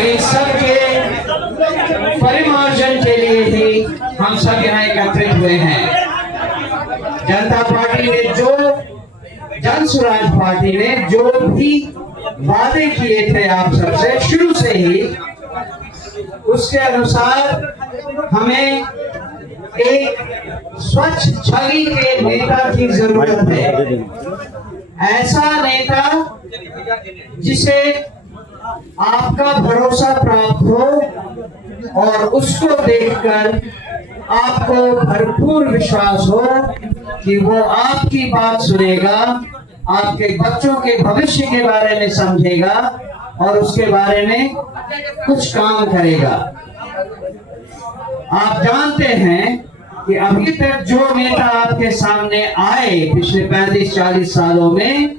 वही सबके परिमार्जन के लिए ही हम सब यहाँ एकत्रित हुए हैं। जनता पार्टी ने जन स्वराज पार्टी ने जो भी वादे किए थे आप सबसे शुरू से ही, उसके अनुसार हमें एक स्वच्छ छवि के नेता की जरूरत है। ऐसा नेता जिसे आपका भरोसा प्राप्त हो और उसको देखकर आपको भरपूर विश्वास हो कि वो आपकी बात सुनेगा, आपके बच्चों के भविष्य के बारे में समझेगा और उसके बारे में कुछ काम करेगा। आप जानते हैं कि अभी तक जो नेता आपके सामने आए पिछले 35-40 सालों में,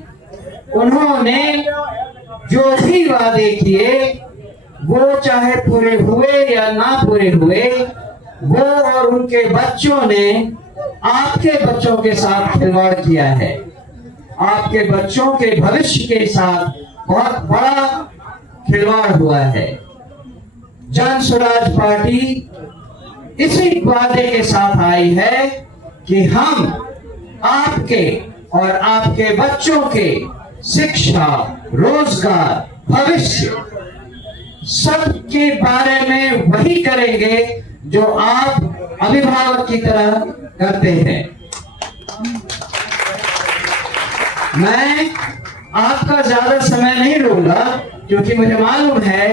उन्होंने जो भी वादे किए वो चाहे पूरे हुए या ना पूरे हुए, वो और उनके बच्चों ने आपके बच्चों के साथ खिलवाड़ किया है। आपके बच्चों के भविष्य के साथ बहुत बड़ा खिलवाड़ हुआ है। जन स्वराज पार्टी इसी वादे के साथ आई है कि हम आपके और आपके बच्चों के शिक्षा, रोजगार, भविष्य सबके बारे में वही करेंगे जो आप अभिभावक की तरह करते हैं। मैं आपका ज्यादा समय नहीं लूंगा क्योंकि मुझे मालूम है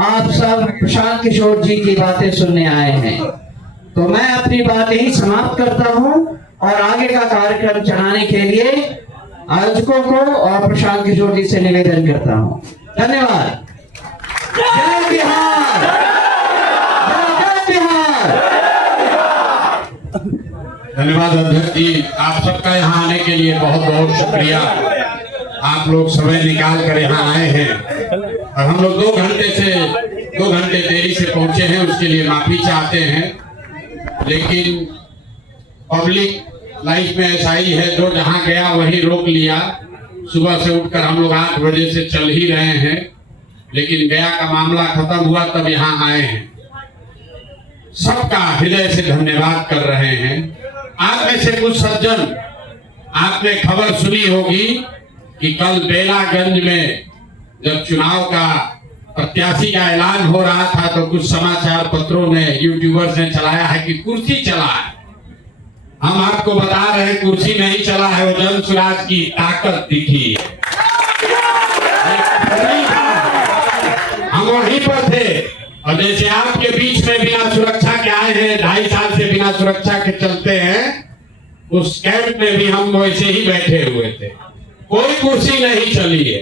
आप सब प्रशांत किशोर जी की बातें सुनने आए हैं, तो मैं अपनी बात यही समाप्त करता हूं और आगे का कार्यक्रम चलाने के लिए आयोजकों को और प्रशांत किशोर जी से निवेदन करता हूं। धन्यवाद। जय बिहार, जय बिहार। धन्यवाद अध्यक्ष जी, आप सबका यहाँ आने के लिए बहुत बहुत शुक्रिया। आप लोग समय निकाल कर यहाँ आए हैं और हम लोग 2 घंटे देरी से पहुंचे हैं, उसके लिए माफी चाहते हैं। लेकिन पब्लिक लाइफ में ऐसा ही है, जो जहाँ गया वहीं रोक लिया। सुबह से उठकर हम लोग 8 बजे से चल ही रहे हैं, लेकिन गया का मामला खत्म हुआ तब यहाँ आए हैं। सबका हृदय से धन्यवाद कर रहे हैं। आप में से कुछ सज्जन, आपने खबर सुनी होगी कि कल बेलागंज में जब चुनाव का प्रत्याशी का ऐलान हो रहा था तो कुछ समाचार पत्रों ने, यूट्यूबर्स ने चलाया है कि कुर्सी चला है। हम आपको बता रहे हैं कुर्सी नहीं चला है, वो जन स्वराज की ताकत दिखी है। हम वहीं पर थे और जैसे आपके बीच में बिना सुरक्षा के आए हैं, 2.5 साल से बिना सुरक्षा के चलते हैं, उस कैंप में भी हम वैसे ही बैठे हुए थे। कोई कुर्सी नहीं चली है।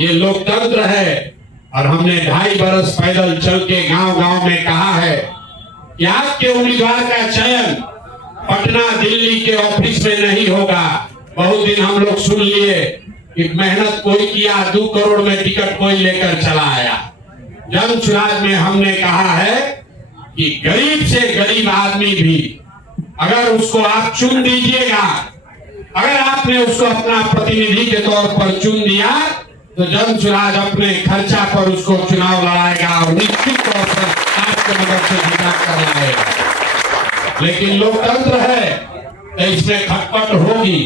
ये लोकतंत्र है और हमने 2.5 बरस पैदल चल के गांव-गांव में कहा है कि आपके उम्मीदवार का चयन पटना दिल्ली के ऑफिस में नहीं होगा। बहुत दिन हम लोग सुन लिए कि मेहनत कोई किया, 2 करोड़ में टिकट कोई लेकर चला आया। जन स्वराज में हमने कहा है कि गरीब से गरीब आदमी भी अगर उसको आप चुन दीजिएगा, अगर आपने उसको अपना प्रतिनिधि के तौर पर चुन दिया तो जन स्वराज अपने खर्चा पर उसको चुनाव लड़ाएगा और निश्चित तौर पर आपके मदद से जिता कर लाएगा। लेकिन लोकतंत्र है तो इसमें खटपट होगी।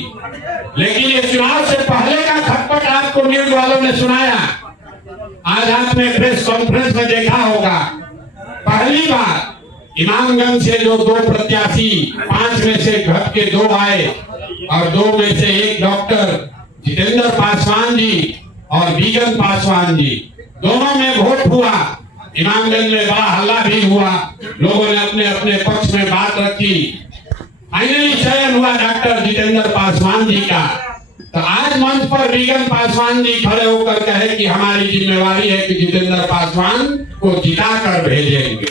लेकिन ये चुनाव से पहले का खटपट आपको न्यूज वालों ने सुनाया। आज आपने प्रेस कॉन्फ्रेंस में देखा होगा, पहली बार इमामगंज से जो 2 प्रत्याशी, 5 में से घट के 2 आए और 2 में से एक डॉक्टर जितेंद्र पासवान जी और बीगन पासवान जी, दोनों में वोट हुआ। इमामगंज में बड़ा हल्ला भी हुआ, लोगों ने अपने अपने पक्ष में बात रखी। फाइनली चयन हुआ डॉक्टर जितेंद्र पासवान जी का। तो आज मंच पर बीगन पासवान जी खड़े होकर कहे कि हमारी जिम्मेवारी है कि जितेंद्र पासवान को जिता कर भेजेंगे।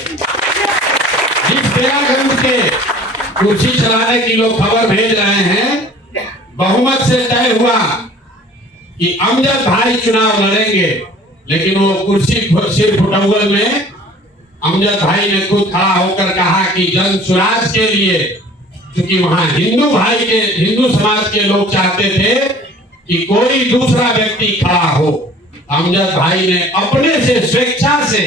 जिस बेलागंज के कुर्सी चलाने की लोग खबर भेज रहे हैं, बहुमत से तय हुआ कि अमजद भाई चुनाव लड़ेंगे, लेकिन वो कुर्सी सिर्फ उठौल में अमजद भाई ने खुद खड़ा होकर कहा कि जन स्वराज के लिए, क्योंकि वहां हिंदू समाज के लोग चाहते थे कि कोई दूसरा व्यक्ति खड़ा हो, अमजद भाई ने अपने से स्वेच्छा से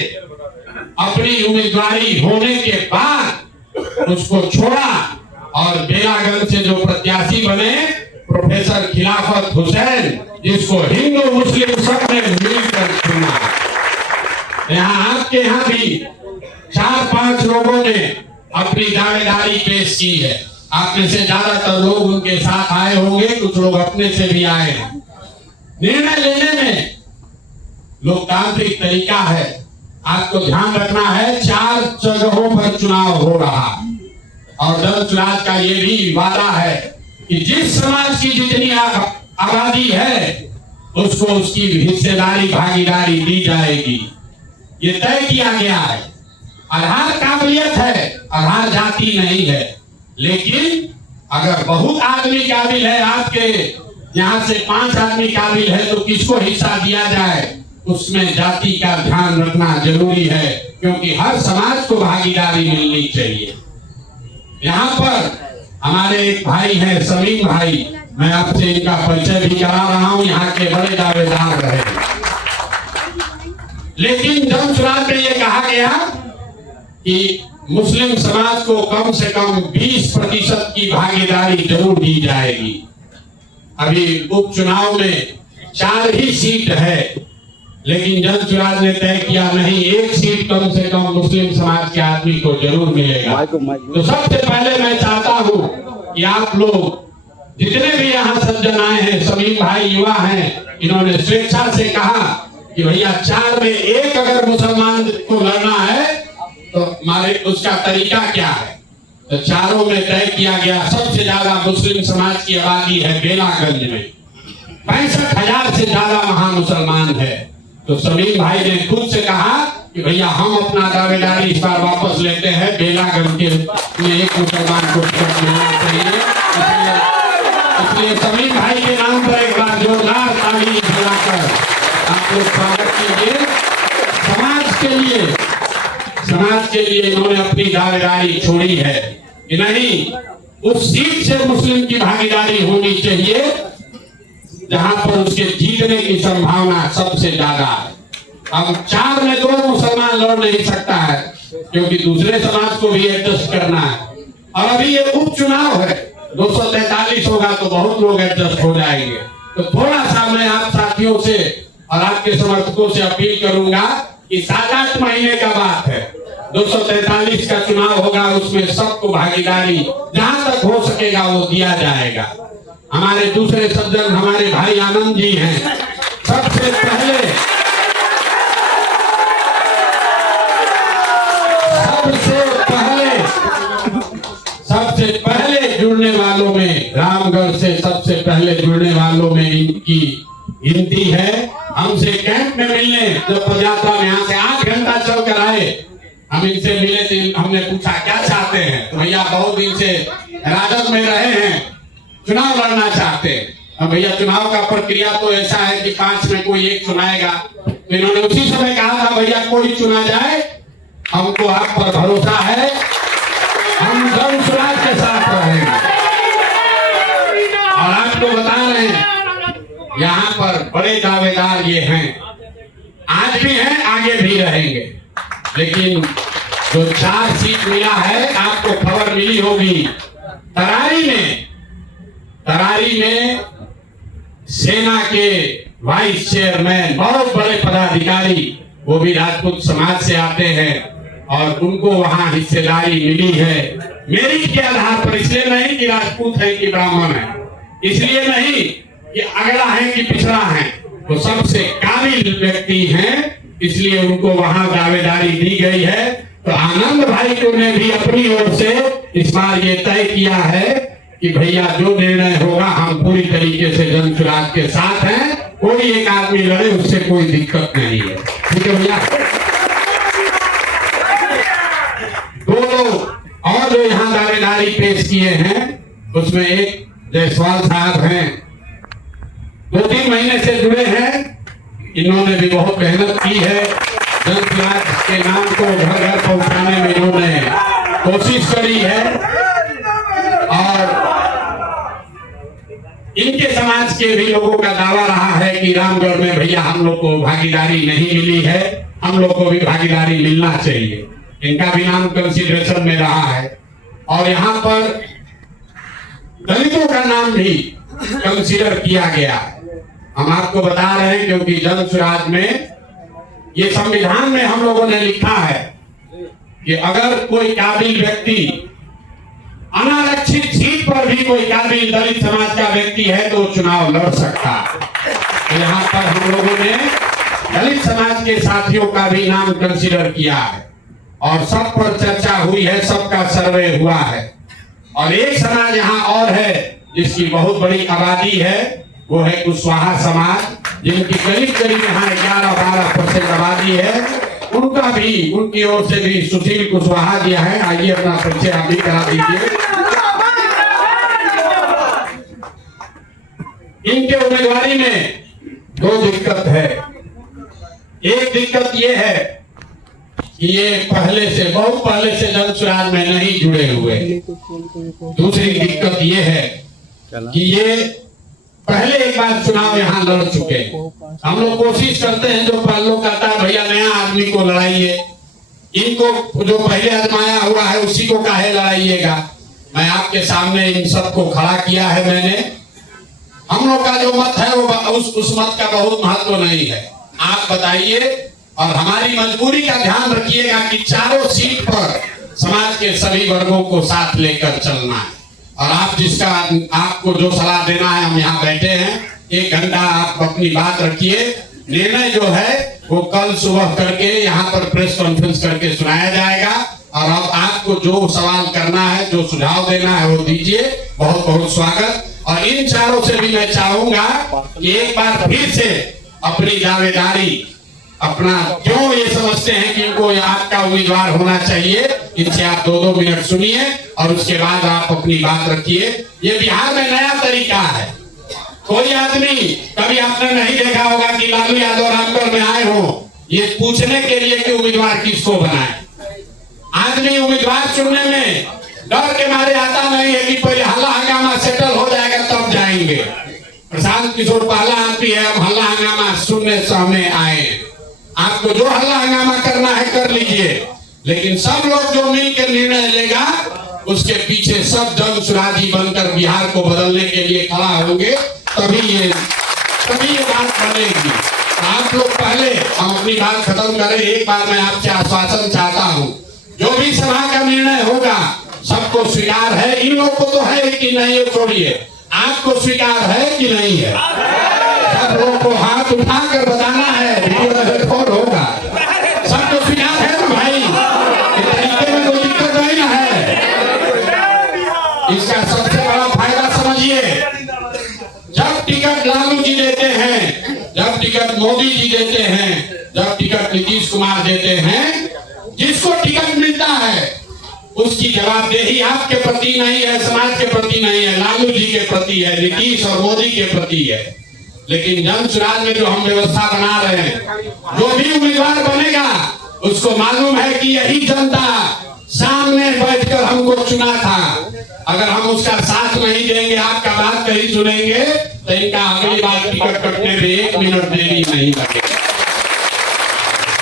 अपनी उम्मीदवारी होने के बाद उसको छोड़ा और बेलागंज से जो प्रत्याशी बने प्रोफेसर खिलाफत हुसैन, जिसको हिंदू मुस्लिम सब ने मिलकर चुना। यहाँ आपके यहाँ भी 4-5 लोगों ने अपनी दावेदारी पेश की है। आप में से ज्यादातर लोग उनके साथ आए होंगे, कुछ लोग अपने से भी आए हैं। निर्णय लेने में लोकतांत्रिक तरीका है। आपको ध्यान रखना है 4 जगहों पर चुनाव हो रहा और जनसुराज का ये भी वादा है कि जिस समाज की जितनी आबादी है उसको उसकी हिस्सेदारी भागीदारी दी जाएगी। ये तय किया गया है। आधार काबिलियत है, आधार जाति नहीं है। लेकिन अगर बहुत आदमी काबिल है, आपके यहाँ से 5 आदमी काबिल है, तो किसको हिस्सा दिया जाए उसमें जाति का ध्यान रखना जरूरी है, क्योंकि हर समाज को भागीदारी मिलनी चाहिए। यहाँ पर हमारे एक भाई हैं समीम भाई, मैं आपसे इनका परिचय भी करा रहा हूँ, यहाँ के बड़े दावेदार रहे। लेकिन जनसुराज में ये कहा गया कि मुस्लिम समाज को कम से कम 20% की भागीदारी जरूर दी जाएगी। अभी उपचुनाव में 4 ही सीट है, लेकिन जनसुराज ने तय किया नहीं, 1 सीट कम से कम मुस्लिम समाज के आदमी को जरूर मिलेगा। तो सबसे पहले मैं चाहता हूँ कि आप लोग जितने भी यहाँ सज्जन आए हैं, सभी भाई युवा हैं, इन्होंने स्वेच्छा से कहा कि भैया 4 में 1 अगर मुसलमान को लड़ना है तो हमारे उसका तरीका क्या है। तो 4 में तय किया गया। सबसे ज्यादा मुस्लिम समाज की आबादी है बेलागंज में, 65,000 से ज्यादा वहां मुसलमान है। तो समीम भाई ने खुद से कहा कि भैया हम अपना दावेदारी इस बार वापस लेते हैं, बेलागंज के में 1 मुसलमान को टिकट मिलना चाहिए। इसलिए समीम भाई के नाम पर एक बार जोरदार ताली बजाकर आप लोग स्वागत कीजिए। समाज के लिए इन्होंने अपनी दावेदारी छोड़ी है कि नहीं, उस सीट से मुस्लिम की भागीदारी होनी चाहिए जहां पर उसके जीतने की संभावना सबसे ज्यादा है। अब 4 में 2 मुसलमान लड़ नहीं सकता है, क्योंकि दूसरे समाज को भी एडजस्ट करना है। और अभी ये उपचुनाव है, 243 होगा तो बहुत लोग एडजस्ट हो जाएंगे। तो थोड़ा सा मैं आप साथियों से और आपके समर्थकों से अपील करूंगा कि 7-8 महीने का बात है, 243 का चुनाव होगा, उसमें सबको भागीदारी जहां तक हो सकेगा वो दिया जाएगा। हमारे दूसरे सज्जन हमारे भाई आनंद जी हैं। सबसे पहले जुड़ने वालों में, रामगढ़ से सबसे पहले जुड़ने वालों में इनकी गिनती है। हमसे कैंप में मिलने जब पजाता में यहाँ से 8 घंटा चल कर आए, हम इनसे मिले तो हमने पूछा क्या चाहते हैं। तो भैया बहुत दिन से राजद में रहे हैं, चुनाव लड़ना चाहते हैं। अब भैया चुनाव का प्रक्रिया तो ऐसा है कि 5 में कोई एक चुनाएगा। तो इन्होंने उसी समय कहा था भैया कोई चुना जाए, हमको आप पर भरोसा है, हम जनसुराज के साथ रहेंगे। और आपको बता रहे हैं यहाँ पर बड़े दावेदार ये हैं, आज भी हैं, आगे भी रहेंगे। लेकिन जो 4 सीट मिला है, आपको खबर मिली होगी, तरारी में सेना के वाइस चेयरमैन बहुत बड़े पदाधिकारी, वो भी राजपूत समाज से आते हैं और उनको वहां हिस्सेदारी मिली है मेरिट के आधार पर। इसलिए नहीं कि राजपूत है कि ब्राह्मण है, इसलिए नहीं कि अगला है कि पिछड़ा है, वो सबसे काबिल व्यक्ति हैं, इसलिए उनको वहां दावेदारी दी गई है। तो आनंद भाई को ने भी अपनी ओर से इस बार ये तय किया है कि भैया जो निर्णय होगा हम पूरी तरीके से जनसुराज के साथ हैं, कोई एक आदमी लड़े उससे कोई दिक्कत नहीं है। ठीक है भैया। 2 लोग और जो यहाँ दावेदारी पेश किए हैं, उसमें एक जायसवाल साहब हैं, 2-3 महीने से जुड़े हैं। इन्होंने भी बहुत मेहनत की है, जनसुराज के नाम को घर घर पहुंचाने में इन्होंने कोशिश करी है। और इनके समाज के भी लोगों का दावा रहा है कि रामगढ़ में भैया हम लोग को भागीदारी नहीं मिली है, हम लोग को भी भागीदारी मिलना चाहिए। इनका भी नाम कंसिडरेशन में रहा है और यहाँ पर दलितों का नाम भी कंसीडर किया गया है। हम आपको बता रहे हैं क्योंकि जन स्वराज में ये संविधान में हम लोगों ने लिखा है कि अगर कोई काबिल व्यक्ति अनारक्षित सीट पर भी कोई काबिल दलित समाज का व्यक्ति है तो चुनाव लड़ सकता है। तो यहाँ पर हम लोगों ने दलित समाज के साथियों का भी नाम कंसीडर किया है और सब पर चर्चा हुई है, सबका सर्वे हुआ है। और एक समाज यहाँ और है जिसकी बहुत बड़ी आबादी है, वो है कुशवाहा समाज, जिनकी करीब यहाँ 11-12% आबादी है। उनका भी, उनकी ओर से भी सुशील कुशवाहा जी है। आइए अपना परिचय आप भी करा दीजिए। इनके उम्मीदवारी में 2 दिक्कत है। एक दिक्कत ये है कि ये बहुत पहले से जन स्वराज में नहीं जुड़े हुए। दूसरी दिक्कत ये है कि ये पहले एक बार चुनाव यहाँ लड़ चुके। हम लोग कोशिश करते हैं, जो पहले कहता है भैया नया आदमी को लड़ाइए, इनको जो पहले आजमाया हुआ है उसी को काहे लड़ाइएगा। मैं आपके सामने इन सबको खड़ा किया है मैंने। हम लोग का जो मत है वो उस मत का बहुत महत्व नहीं है। आप बताइए और हमारी मजबूरी का ध्यान रखिएगा कि चारों सीट पर समाज के सभी वर्गों को साथ लेकर चलना है। और आपको जो सलाह देना है, हम यहाँ बैठे हैं, 1 घंटा आप अपनी बात रखिए। निर्णय जो है वो कल सुबह करके यहाँ पर प्रेस कॉन्फ्रेंस करके सुनाया जाएगा। और अब आपको जो सवाल करना है, जो सुझाव देना है वो दीजिए। बहुत बहुत स्वागत। और इन चारों से भी मैं चाहूंगा कि एक बार फिर से अपनी दावेदारी, अपना क्यों ये समझते हैं कि इनको आपका उम्मीदवार होना चाहिए, इनसे आप 2-2 मिनट सुनिए और उसके बाद आप अपनी बात रखिए। ये बिहार में नया तरीका है। कोई आदमी कभी आपने नहीं देखा होगा कि लालू यादव रामगढ़ में आए हो ये पूछने के लिए कि उम्मीदवार किसको बनाए। आदमी उम्मीदवार चुनने में डर के मारे आता नहीं है कि पहले हल्ला हंगामा सेटल हो जाएगा तब जाएंगे। प्रशांत किशोर पहला आदमी है, हम हल्ला हंगामा सुनने से हमें आए। आपको जो हल्ला हंगामा करना है कर लीजिए, लेकिन सब लोग जो मिलकर निर्णय लेगा उसके पीछे सब जन सुराजी बनकर बिहार को बदलने के लिए खड़ा होंगे, तभी ये बात बनेगी। आप लोग पहले हम अपनी बात खत्म करें। एक बार मैं आपसे आश्वासन चाहता हूँ, जो भी सभा का निर्णय होगा सबको स्वीकार है। इन लोग को तो है कि नहीं ये छोड़िए, आपको स्वीकार है कि नहीं है? सब लोग को हाथ उठाकर बताना है, वीडियो रिकॉर्ड होगा। सबको स्वीकार है ना भाई? इस तरीके में कोई दिक्कत नहीं ना है। इसका सबसे बड़ा फायदा समझिए, जब टिकट लालू जी देते हैं, जब टिकट मोदी जी देते हैं, जब टिकट नीतीश कुमार देते हैं, जिसको टिकट मिलता है उसकी जवाबदेही आपके प्रति नहीं है, समाज के प्रति नहीं है, लालू जी के प्रति है, नीतीश और मोदी के प्रति है। लेकिन जन स्वराज में जो हम व्यवस्था बना रहे हैं, जो भी उम्मीदवार बनेगा उसको मालूम है कि यही जनता सामने बैठकर हमको चुना था। अगर हम उसका साथ नहीं देंगे, आपका बात कहीं सुनेंगे, तो इनका अगली बार टिकट कटने में 1 मिनट देरी नहीं लगेगी।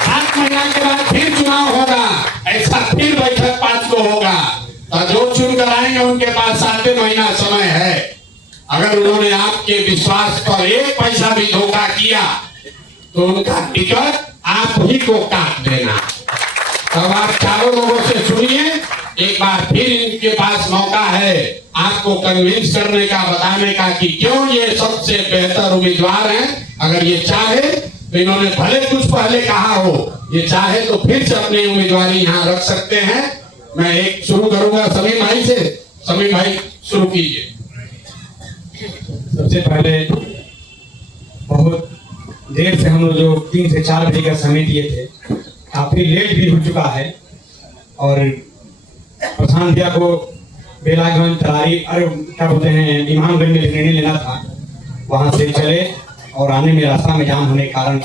7 महीना के बाद फिर चुनाव होगा, ऐसा फिर बैठक 5 को होगा। तो जो चुनकर आएंगे उनके पास 7 महीना समय है। अगर उन्होंने आपके विश्वास पर 1 पैसा भी धोखा किया तो उनका टिकट आप ही को काट देना। तब आप चारों लोगों से सुनिए, एक बार फिर इनके पास मौका है आपको कन्विंस करने का, बताने का कि क्यों ये सबसे बेहतर उम्मीदवार हैं। अगर ये चाहे तो इन्होंने भले कुछ पहले कहा हो, ये चाहे तो फिर से अपनी उम्मीदवारी यहाँ रख सकते हैं। मैं एक शुरू करूंगा समीम भाई से। समीम भाई शुरू कीजिए। सबसे पहले बहुत देर से हम लोग जो 3 से 4 बजे का समय दिए थे, काफी लेट भी हो चुका है और प्रधान भैया को बेलागंज तरारी क्या बोलते हैं इमामगंज में निर्णय लेना था, वहां से चले और आने में रास्ता में जाम होने के कारण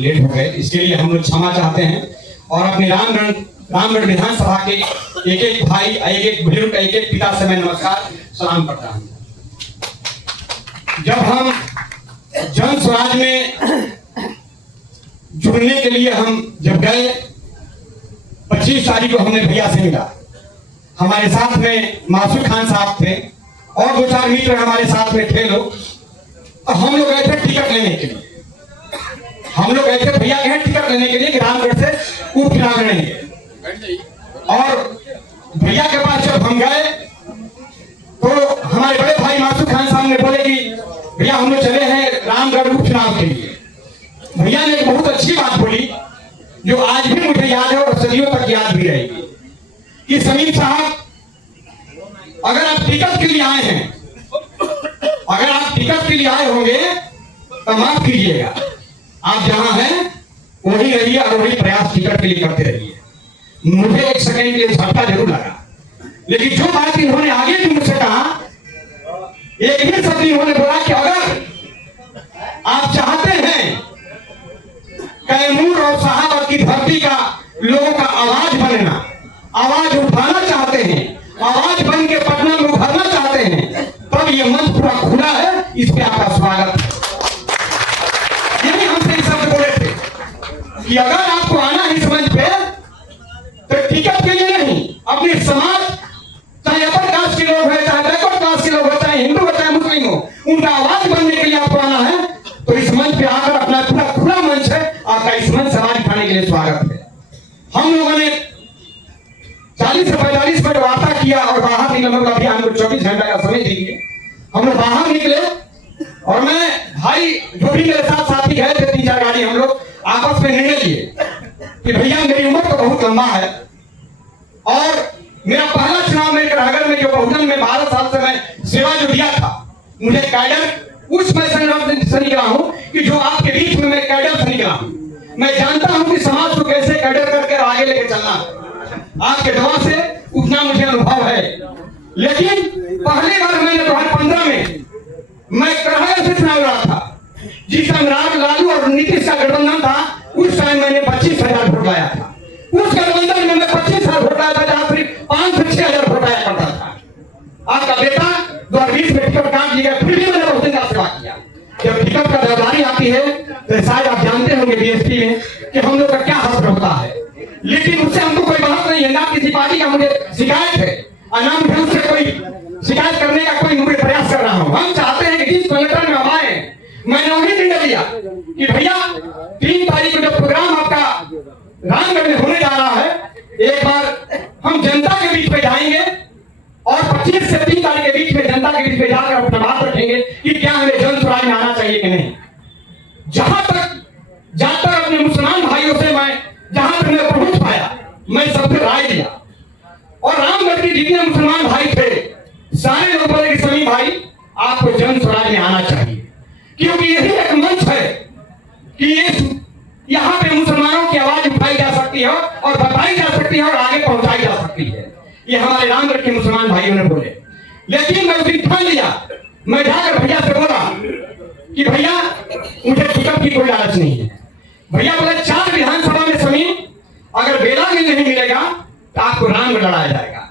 लेट हो गए। इसके लिए हम लोग क्षमा चाहते हैं और अपने रामगढ़ विधानसभा के एक भाई, एक बुजुर्ग, एक पिता से मैं नमस्कार सलाम करता हूँ। जब हम जन स्वराज में जुड़ने के लिए हम जब गए 25 तारीख को हमने भैया से मिला। हमारे साथ में मासूद खान साहब थे और 2-4 मित्र हमारे साथ में थे लोग। तो हम लोग गए थे टिकट लेने के लिए। हम लोग गए थे भैया के टिकट लेने के लिए कि रामगढ़ से उपचुनाव लड़ेंगे। और भैया के पास जब हम गए तो हमारे बड़े भाई मासूद खान साहब ने बोले कि भैया हम लोग चले हैं रामगढ़ उपचुनाव के लिए। भैया ने एक बहुत अच्छी बात बोली जो आज भी मुझे याद है और सदियों तक याद भी रहेगी कि समीम साहब, अगर आप टिकट के लिए आए हैं, अगर आप टिकट के लिए आए होंगे तो माफ कीजिएगा, आप जहां हैं वहीं रहिए और वही प्रयास टिकट के लिए करते रहिए। मुझे एक सेकंड के लिए झटका जरूर लगा, लेकिन जो बात इन्होंने आगे भी मुझसे कहा, एक ही शब्द इन्होंने बोला कि अगर आप चाहते हैं कैमूर और सहाबा की धरती का लोगों का आवाज बनना, आवाज उठाना चाहते हैं, आवाज बन के पटना में उभरना चाहते हैं, तब ये मंच पूरा खुला है, इस पे आपका स्वागत है। यही हमसे शब्द बोले थे कि अगर आपको आना है इस मंच पे तो टिकट के लिए नहीं, अपने समाज, चाहे अपर कास्ट के लोग हैं, चाहे बैकवर्ड कास्ट के लोग हो, चाहे हिंदू हो, चाहे मुस्लिम हो, उनका आवाज बनने के लिए आपको आना है। तो इस मंच पे आकर अपना पूरा खुला मंच है, आपका इस मंच से आवाज उठाने के लिए स्वागत है। हम लोगों ने 40 से 45 मिनट वार्ता किया और बाहर निकले। मतलब अभी हमको 24 घंटा का समय दीजिए। हम लोग बाहर निकले और मैं भाई जो भी मेरे साथ साथी गए थे 3-4 गाड़ी, हम लोग आपस में निर्णय लिए कि भैया मेरी उम्र तो बहुत लंबा है और मेरा पहला चुनाव मेरे रायगढ़ में जो बहुजन में 12 साल से मैं सेवा जो दिया था, मुझे कैडर उस मैं संगठन से निकला हूं कि जो आपके बीच में मैं कैडर से निकला हूं। मैं जानता हूं कि समाज को कैसे कैडर करके आगे लेके चलना है। आपके दवा से उतना मुझे अनुभव है। लेकिन पहली बार मैंने 2015 में मैं कराया से चुनाव लड़ा था, जिस टाइम लालू और नीतीश का गठबंधन था, उस टाइम मैंने 25,000 वोट लाया था। उस गठबंधन में मैं 25,000 वोट लाया था, जहां सिर्फ 5 से 6,000 वोट लाया करता था। आपका बेटा 2020 में टिकट काट लिया, फिर भी मैंने बहुत दिन का सेवा किया। जब टिकट का दावेदारी आती है तो शायद आप जानते होंगे बीएसपी में कि हम लोग का क्या हक होता है, लेकिन उससे हमको कोई बात नहीं है। ना किसी पार्टी का मुझे शिकायत है और ना मुझे उससे कोई शिकायत करने का कोई मुझे प्रयास कर रहा हूं। हम चाहते हैं कि जिस संगठन में हम आए, मैंने वही निर्णय लिया कि भैया 3 तारीख को जब प्रोग्राम आपका रामगढ़ में होने जा रहा है, एक बार हम जनता के बीच में जाएंगे और 25 से 3 तारीख के बीच में जनता के बीच में जाकर अपना बात रखेंगे कि क्या हमें जन स्वराज में आना चाहिए कि नहीं। जहां तक जाकर अपने मुसलमान भाइयों से मैं जहां तक मैं पहुंच पाया, मैं सबसे राय लिया और रामगढ़ के जितने मुसलमान भाई थे, सारे लोग बोले कि समीम भाई आपको जन स्वराज में आना चाहिए, क्योंकि यही एक मंच है कि यहाँ पे मुसलमानों की आवाज उठाई जा सकती है और बताई जा सकती है और आगे पहुंचाई जा सकती है। ये हमारे रामगढ़ के मुसलमान भाइयों ने बोले। लेकिन मैं उस दिन ठान लिया, मैं जाकर भैया से बोला कि भैया मुझे टिकट की कोई लालच नहीं है। भैया बोले 4 विधानसभा में समीम अगर बेला में नहीं मिलेगा तो आपको रामगढ़ लड़ाया जाएगा।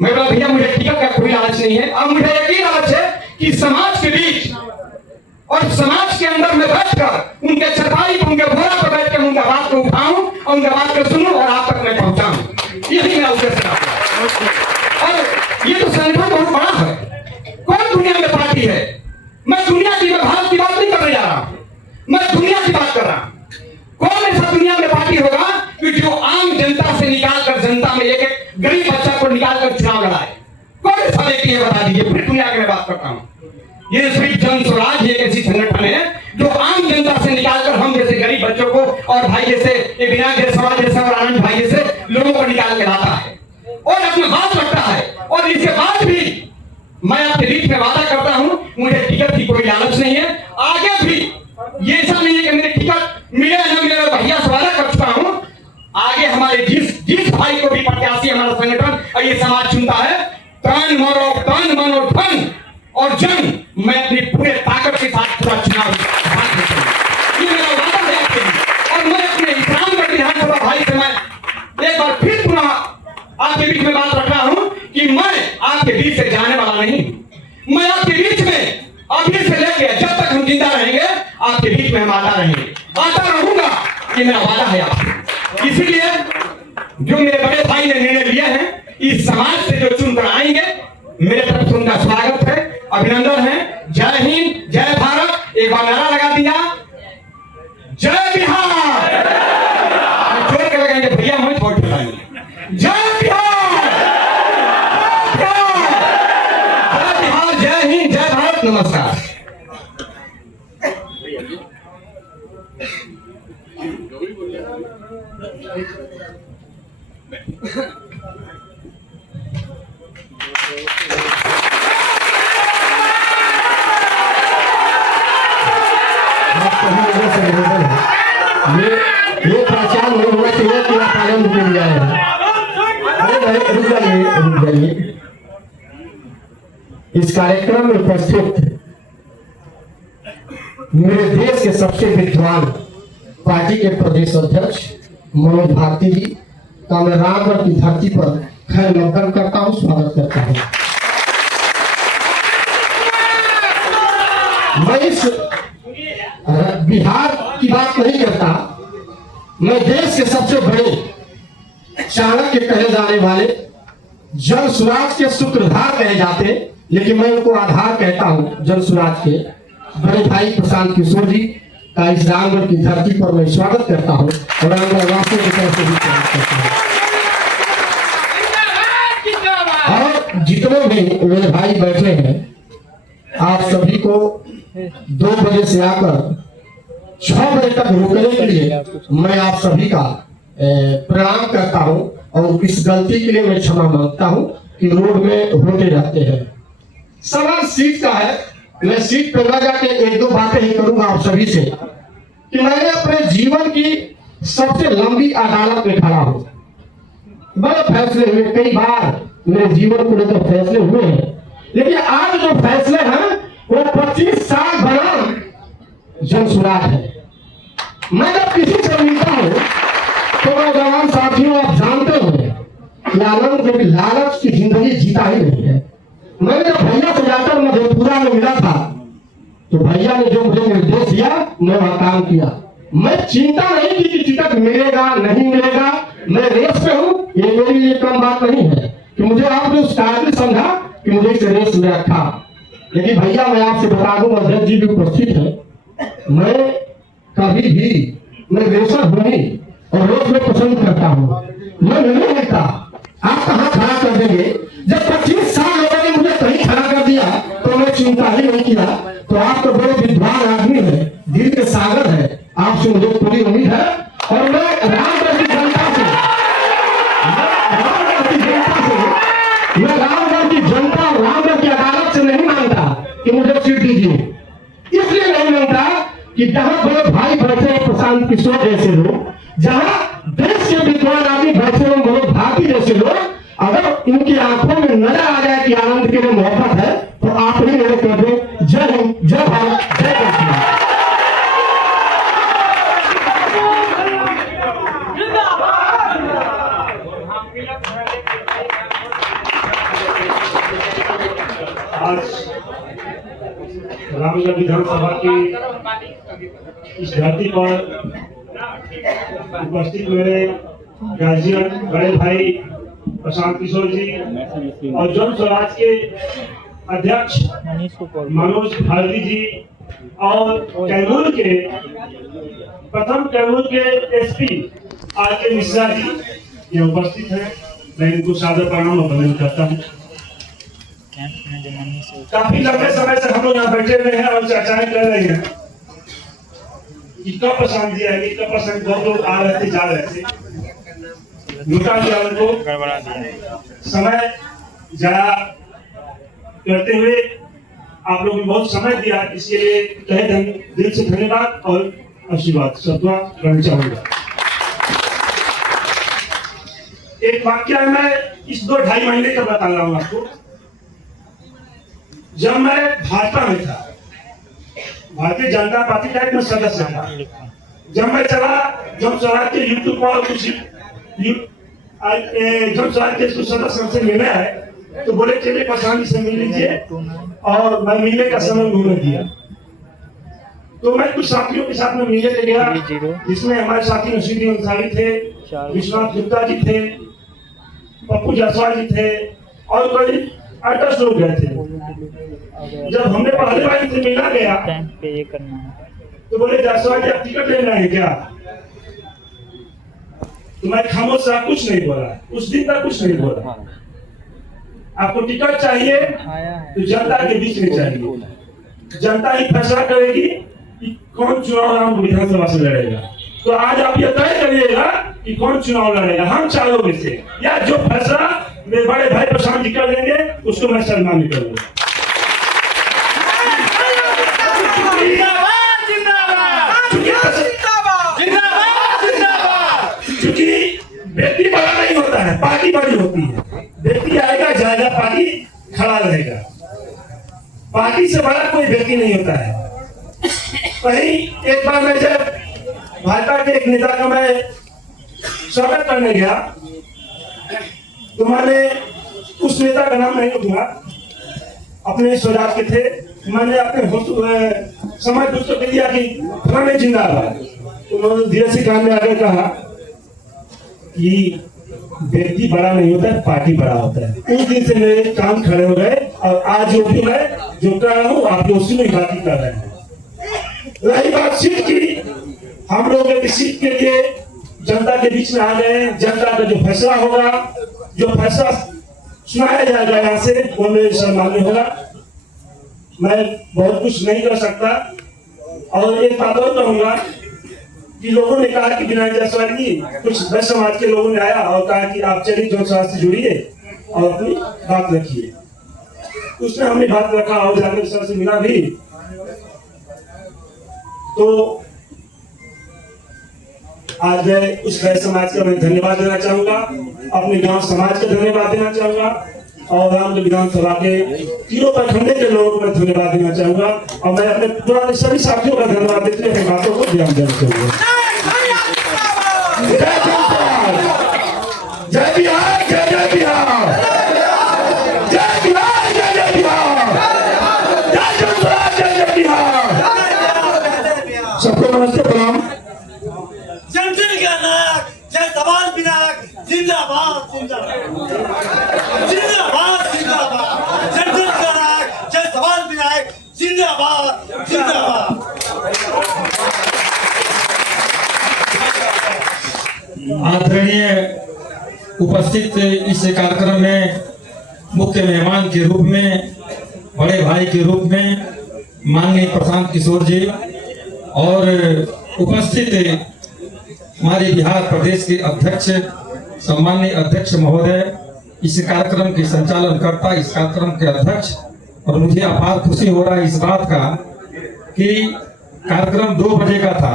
मैं बोला भैया मुझे टिकट का कोई लालच नहीं है, अब मुझे यकीन लालच है कि समाज के बीच और समाज के अंदर में बैठकर उनके चरपाई पर, उनके बोरा पर बैठ कर उनका बात को उठाऊं और उनका बात को सुनूं और आप तक मैं पहुंचाऊं। यही मेरा उद्देश्य है। और ये तो संगठन बहुत बड़ा है। कौन दुनिया में पार्टी है? मैं दुनिया की, मैं भारत की बात नहीं करने जा रहा हूं, मैं दुनिया की बात कर रहा हूं। कौन ऐसा दुनिया में पार्टी होगा कि जो आम जनता से निकालकर जनता में एक गरीब बच्चा को निकालकर चुनाव लड़ाए? कौन ऐसा व्यक्ति है बता दीजिए, पूरी दुनिया की मैं बात करता हूं। ये सिर्फ जन स्वराज एक ऐसी संगठन है जो आम जनता से निकालकर हम जैसे गरीब बच्चों को और भाई जैसे विनायक जैसे समाज जैसे और आनंद भाई जैसे लोगों को निकाल के लाता है और अपना बात रखता है। और इसके बाद भी मैं आपके बीच में वादा करता हूं, मुझे टिकट की कोई लालच नहीं है। आगे भी ये ऐसा नहीं है कि मुझे टिकट मिले न मिले, भैया से वादा कर चुका हूं। आगे हमारे जिस भाई को भी प्रत्याशी हमारा संगठन और ये समाज चुनता है, तन मन और धन और जन, मैं अपनी पूरे ताकत के साथ पूरा चुनाव ये मेरा वादा है आपके लिए। और मैं अपने रामगढ़ विधानसभा भाई से मैं एक बार फिर पुनः आपके बीच में बात रख रहा हूं कि मैं आपके बीच से जाने वाला नहीं। मैं आपके बीच में अभी से लेकर जब तक हम जिंदा रहेंगे बीच में हम आता रहूंगा, ये मेरा वादा है आपसे। इसीलिए जो मेरे बड़े भाई ने निर्णय लिया है, इस समाज से जो चुनकर आएंगे, मेरे तरफ से उनका स्वागत है, अभिनंदन है। जय हिंद, जय भारत। एक बार नारा लगा दिया, जय बिहार। जोर के लगाएंगे भैया, हम वोट लगाएंगे। जय बिहार, जय बिहार, जय हिंद, जय भारत। नमस्कार। ये पहचान नहीं होना चाहिए कि आप आनंद मिल जाए। अरे भाई रुक जाइए। इस कार्यक्रम में उपस्थित मेरे देश के सबसे विद्वान पार्टी के प्रदेश अध्यक्ष मनोज भारती जी का मैं रामगढ़ की धरती पर खैर मकदम करता हूँ, स्वागत करता हूँ। मैं इस बिहार की बात नहीं करता, मैं देश के सबसे बड़े चाणक्य कहे जाने वाले जन स्वराज के सूत्रधार कहे जाते, लेकिन मैं उनको आधार कहता हूं जन स्वराज के बड़े भाई प्रशांत किशोर जी का इस रामगढ़ की धरती पर मैं स्वागत करता हूं और रामगढ़ वासियों की तरफ से भी स्वागत करता हूं। और जितने भी मेरे भाई बैठे हैं, आप सभी को 2 बजे से आकर 6 बजे तक रुकने के लिए मैं आप सभी का प्रणाम करता हूं और इस गलती के लिए मैं क्षमा मांगता हूं कि रोड में होते रहते हैं। सवाल सीट का है, मैं सीट पर लगा के 1-2 बातें ही करूंगा आप सभी से कि मैंने अपने जीवन की सबसे लंबी अदालत में खड़ा हूं। बड़े फैसले हुए, कई बार मेरे जीवन को लेकर फैसले हुए हैं, लेकिन आज जो फैसले हैं वो 25 साल बनाम जन स्वराज है। मैं जब किसी से मिलता हूं तो मैं जवान साथियों, आप जानते हैं कि आनंद कभी लालच की जिंदगी जीता ही नहीं है। मैंने जब भैया से जाकर मधेपुरा में मिला था तो भैया ने जो मुझे निर्देश दिया मैं वह काम किया। मैं चिंता नहीं की कि टिकट मिलेगा नहीं मिलेगा, मैं रेस पे हूँ, ये मेरे लिए कम बात नहीं है कि मुझे आपने उस काबिल समझा कि मुझे इस रेस में रखा। लेकिन भैया मैं आपसे बता दूं, अध्यक्ष जी भी उपस्थित है, मैं कभी भी मैं रेसर होनी और रेस में पसंद करता हूँ, मैं नहीं लेता। आप कहाँ खड़ा कर देंगे? जब 25 साल लोगों ने मुझे कहीं खड़ा कर दिया तो मैं चिंता ही नहीं किया। तो आप तो बड़े विद्वान आदमी है, दिल के सागर है, आपसे मुझे पूरी उम्मीद है। और मैं रामगढ़ की जनता से और रामगढ़ की अदालत से नहीं मांगता कि मुझे सीट दीजिए। इसलिए नहीं मांगता कि जहां बड़े भाई बैठे हैं प्रशांत किशोर जैसे लोग, जहां देश के विद्वान आदमी बैठे हैं मनोज भारती जैसे लोग, अगर इनकी आंखों में नजर आ जाए कि आनंद के लिए मोहब्बत है तो आप ही मेरे कर दो। जय हिंद, जय भारत, जय कश्मीर। आज रामगढ़ विधानसभा की इस धरती पर उपस्थित मेरे गार्जियन बड़े भाई प्रशांत किशोर जी और जन स्वराज के अध्यक्ष मनोज भारती जी और कैमूर के प्रथम कैमूर के एसपी आर.के. मिश्रा जी ये उपस्थित हैं। मैं इनको सादर प्रणाम और वंदन करता हूँ। काफी लंबे समय से हम लोग यहाँ बैठे हुए हैं और चर्चाएं कर रहे हैं कि कब प्रशांत जी आएंगे, कब प्रशांत। बहुत लोग आ रहे थे, जा रहे थे, लुटा दिया उनको, गड़बड़ा दिया। समय जाया करते हुए आप लोगों ने बहुत समय दिया, इसके लिए तहे दिल से धन्यवाद और आशीर्वाद सबका करना चाहूंगा। एक वाक्य मैं इस 2-2.5 महीने का बता रहा हूँ आपको। जब मैं भाजपा में था, भारतीय जनता पार्टी का एक मैं सदस्य था, जब मैं चला जब स्वराज के यूट्यूब पर कुछ जब स्वराज के कुछ सदस्य हमसे मिले आए तो बोले चलिए प्रशांत से मिल लीजिए, और मैं मिलने का समय उन्होंने दिया। तो मैं कुछ साथियों के साथ में मिलने के गया, जिसमें हमारे साथी नसीरुद्दीन अंसारी थे, विश्वनाथ गुप्ता जी थे, पप्पू जायसवाल जी थे और करीब 8-10 लोग गए थे। जब हमने पहले बार इनसे मिलना गया तो बोले जायसवाल जी आप टिकट लेना है क्या? तो मैं खामोश रहा, कुछ नहीं बोला, उस दिन तक कुछ नहीं बोला। आपको टिकट चाहिए तो जनता के बीच में चाहिए, जनता ही फैसला करेगी कि कौन चुनाव राम विधानसभा से लड़ेगा। तो आज आप ये तय करिएगा कि कौन चुनाव लड़ेगा, हम चारों में से, या जो फैसला मेरे बड़े भाई प्रशांत जी कर देंगे उसको मैं सम्मानित करूंगा। क्योंकि व्यक्ति बड़ा नहीं होता है, पार्टी बड़ी होती है। व्यक्ति आएगा जाएगा, पार्टी खड़ा रहेगा। पार्टी से बड़ा कोई व्यक्ति नहीं होता है। वही एक बार मैं जब भाजपा के एक नेता का मैं स्वागत करने गया तो मैंने उस नेता का नाम नहीं लूंगा, अपने स्वजात के थे, मैंने अपने समझ दूसरों के दिया कि फलाने जिंदाबाद। उन्होंने धीरे से काम में आगे कहा कि व्यक्ति बड़ा नहीं होता है, पार्टी बड़ा होता है। उस दिन से मेरे काम खड़े हो गए और आज जो भी मैं जो कर रहा हूँ आप लोग उसी में बात कर रहे हैं। रही बात सीट की, हम लोग एक सीट के लिए जनता के बीच में आ गए। जनता का जो फैसला होगा, जो फैसला सुनाया जाएगा यहाँ से, वो मेरे सम्मान में होगा। मैं बहुत कुछ नहीं कर सकता। और एक बात और कहूंगा कि लोगों ने कहा कि विनायक जायसवाल जी, कुछ वैश्य समाज के लोगों ने आया और कहा कि आप चलिए जो समाज से जुड़िए और अपनी बात रखिए। उसने हमने बात रखा और जाकर सर से मिला भी। तो आज मैं उस वैश्य समाज का मैं धन्यवाद देना चाहूंगा, अपने गांव समाज का धन्यवाद देना चाहूंगा और राम विधानसभा के तीनों प्रखंडे के लोगों को मैं धन्यवाद देना चाहूंगा। और मैं अपने पुराने सभी साथियों का धन्यवाद देते हुए अपनी बातों को ध्यान देना चाहूंगा। जय बिहार, जय जय बिहार, जय बिहार, जय जय बिहार, जय जनता, जय जय बिहार। सबको नमस्ते, प्रणाम। जनता का नायक जय सवाल विनायक जिंदाबाद जिंदाबाद जिंदाबाद जिंदाबाद। जनता का नायक जय सवाल विनायक जिंदाबाद जिंदाबाद। आदरणीय उपस्थित इस कार्यक्रम में मुख्य मेहमान के रूप में, बड़े भाई के रूप में माननीय प्रशांत किशोर जी और उपस्थित हमारे बिहार प्रदेश के अध्यक्ष सम्माननीय अध्यक्ष महोदय, इस कार्यक्रम के संचालन करता, इस कार्यक्रम के अध्यक्ष। और मुझे अपार खुशी हो रहा है इस बात का कि कार्यक्रम 2 बजे का था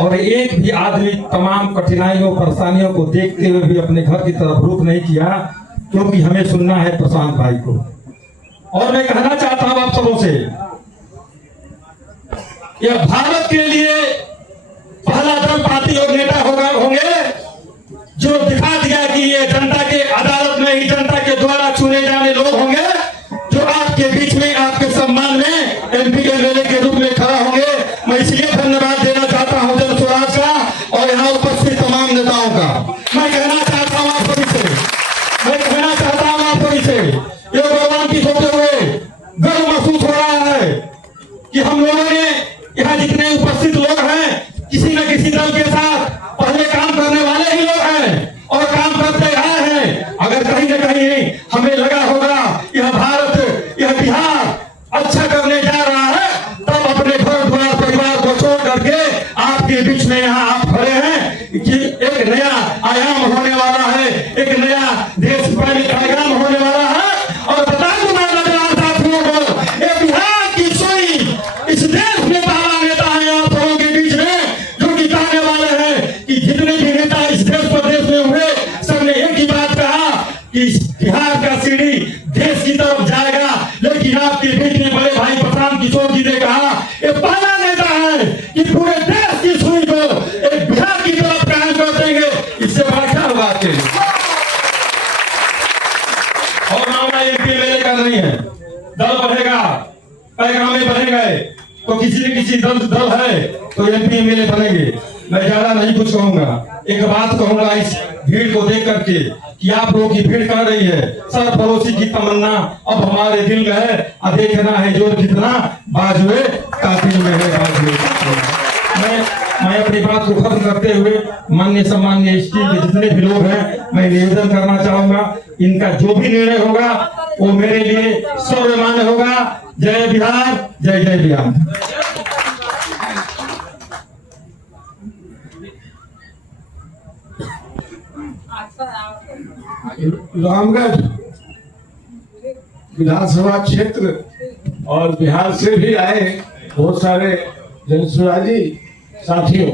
और एक भी आदमी तमाम कठिनाइयों परेशानियों को देखते हुए भी अपने घर की तरफ रुख नहीं किया, क्योंकि हमें सुनना है प्रशांत भाई को। और मैं कहना चाहता हूं आप सबों से, यह भारत के लिए पहला दम पार्टी और नेता होंगे जो दिखा दिया कि ये जनता के अदालत में ही जनता के द्वारा चुने जाने लोग होंगे, जो आपके बीच में आपके सम्मान में एमपी एमएलए के रूप में खड़ा होंगे। मैं इसलिए धन्यवाद देना चाहता हूं जन स्वराज का और यहाँ उपस्थित तमाम नेताओं का। मैं कहना चाहता हूँ आप सभी से, ये भगवान की सोते हुए गर्व महसूस हो रहा है कि हम लोगों ने यहाँ जितने उपस्थित लोग हैं, किसी न किसी दल के साथ पहले काम करने वाले ही लोग हैं और काम करते आए हैं। अगर कहीं न कहीं हमें लगा होगा यह भारत, यह बिहार अच्छा करने जा रहा है, तब अपने घर द्वार परिवार को छोड़ करके आपके बीच में यहाँ आप खड़े हैं कि एक नया आयाम होने वाला है, एक नया देश प्रेमी कार्यक्रम होने वाला है। और बता दूं मैं नौजवान साथियों को, ये बिहार की सोई इस देश में पहला नेता है आप लोगों के बीच में, जो कि कहने वाले हैं कि जितने भी नेता इस देश प्रदेश में हुए, सबने एक ही बात कहा कि बिहार का सीढ़ी देश की तरफ जाएगा। लेकिन आपके बीच में बड़े भाई प्रशांत किशोर जी ने कहा, ये पहला नेता है कि पूरे देश की सुई को एक बिहार की तरफ कायम कर देंगे। इससे बड़ा क्या होगा आपके लिए? और मामला एमपी एमएलए का नहीं है, दल बढ़ेगा, पैगामे बढ़ेंगे तो किसी न किसी किसी दल है तो MP MLA बनेंगे। मैं ज्यादा नहीं कुछ कहूंगा, एक बात कहूंगा इस भीड़ को देख करके कि आप लोगों की भीड़ कर रही है। सर पड़ोसी की तमन्ना अब हमारे दिल में है, अब देखना है जोर कितना बाजुए कातिल में है बाजुए। मैं अपनी बात को खत्म करते हुए माननीय सम्माननीय ST के जितने भी लोग हैं, मैं निवेदन करना चाहूंगा, इनका जो भी निर्णय होगा वो मेरे लिए सर्वमान्य होगा। जय बिहार, जय जय बिहार। रामगढ़ विधानसभा क्षेत्र और बिहार से भी आए बहुत सारे जनसुराजी साथियों,